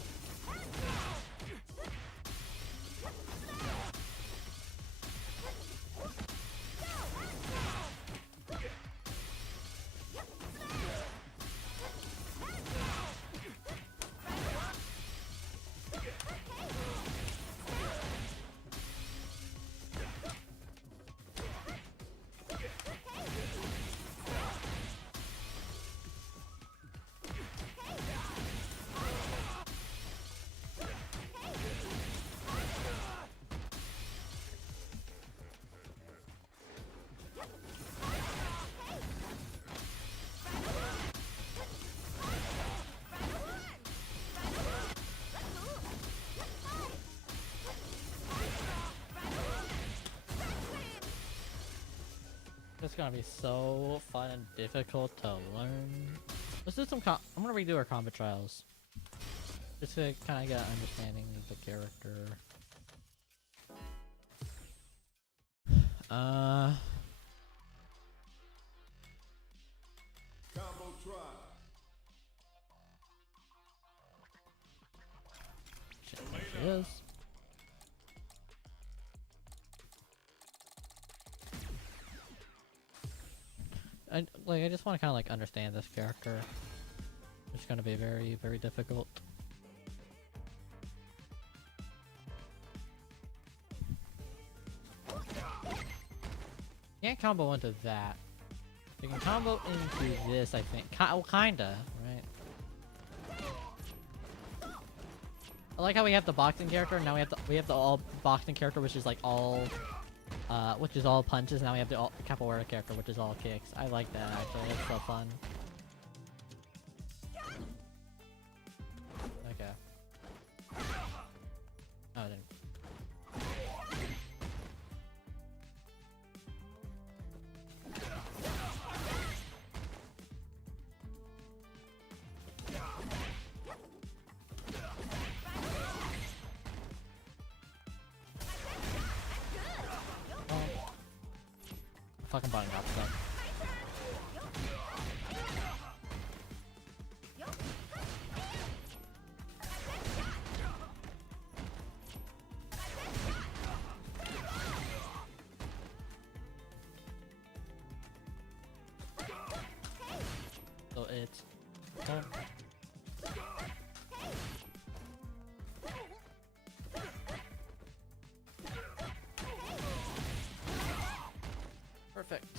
It's gonna be so fun and difficult to learn. Let's do some I'm gonna redo our combat trials. Just to kinda get an understanding of the character. Shit, there she is. I just want to kind of like understand this character. It's gonna be very, very difficult. You can't combo into that. You can combo into this, I think. Well, kinda, right? I like how we have the boxing character. Now we have the all boxing character, which is like all. Which is all punches. Now we have the capoeira character, which is all kicks. I like that actually. It's so fun. Okay. Oh, I didn't. Fucking button got stuck. shit. Don't. Perfect.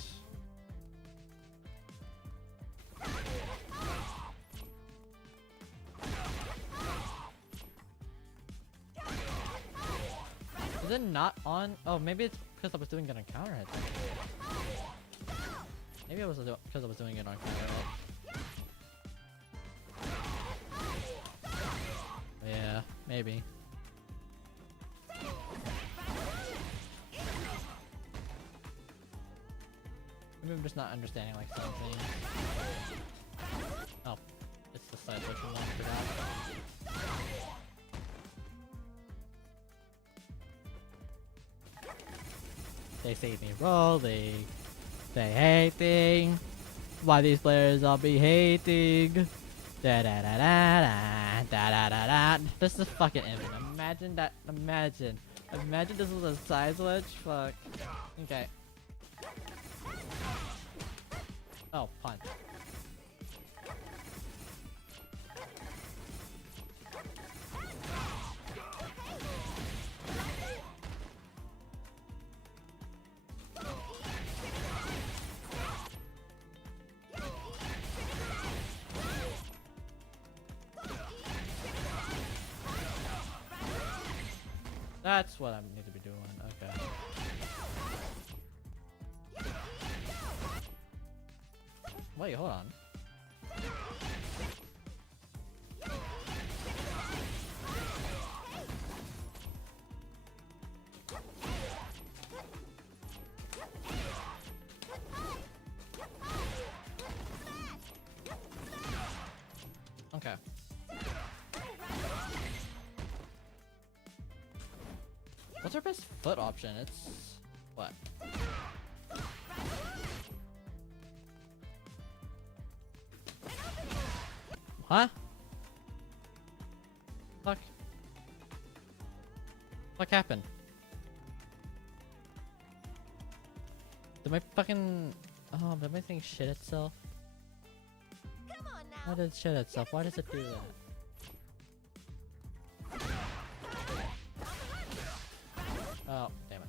Is it not on? Oh, maybe it's because I was doing it on counter hit. Maybe it was because I was doing it on counter hit. Yeah, maybe. Maybe I'm just not understanding like something. Oh, it's the side switching one for that. They see me rolling. They hating. Why these players all be hating? Da da da da da da da da da. This is fucking image. Imagine that. Imagine this was a side switch. Fuck. Okay. Oh, punch. That's what I need to be doing. Okay. Wait, hold on. Okay. What's our best foot option? It's what? Huh? Fuck. What happened? Did my fucking... Oh, did my thing shit itself? Come on now. Why did it shit itself? Why does it do that? Oh, damn it.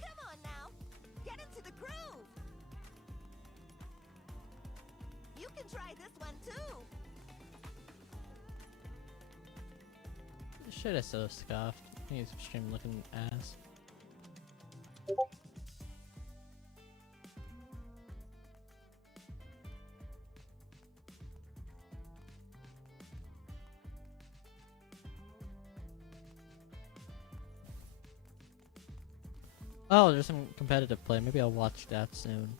Come on now. Get into the groove. You can try this one too. This shit is so scuffed. He's extreme looking ass. Oh, there's some competitive play. Maybe I'll watch that soon.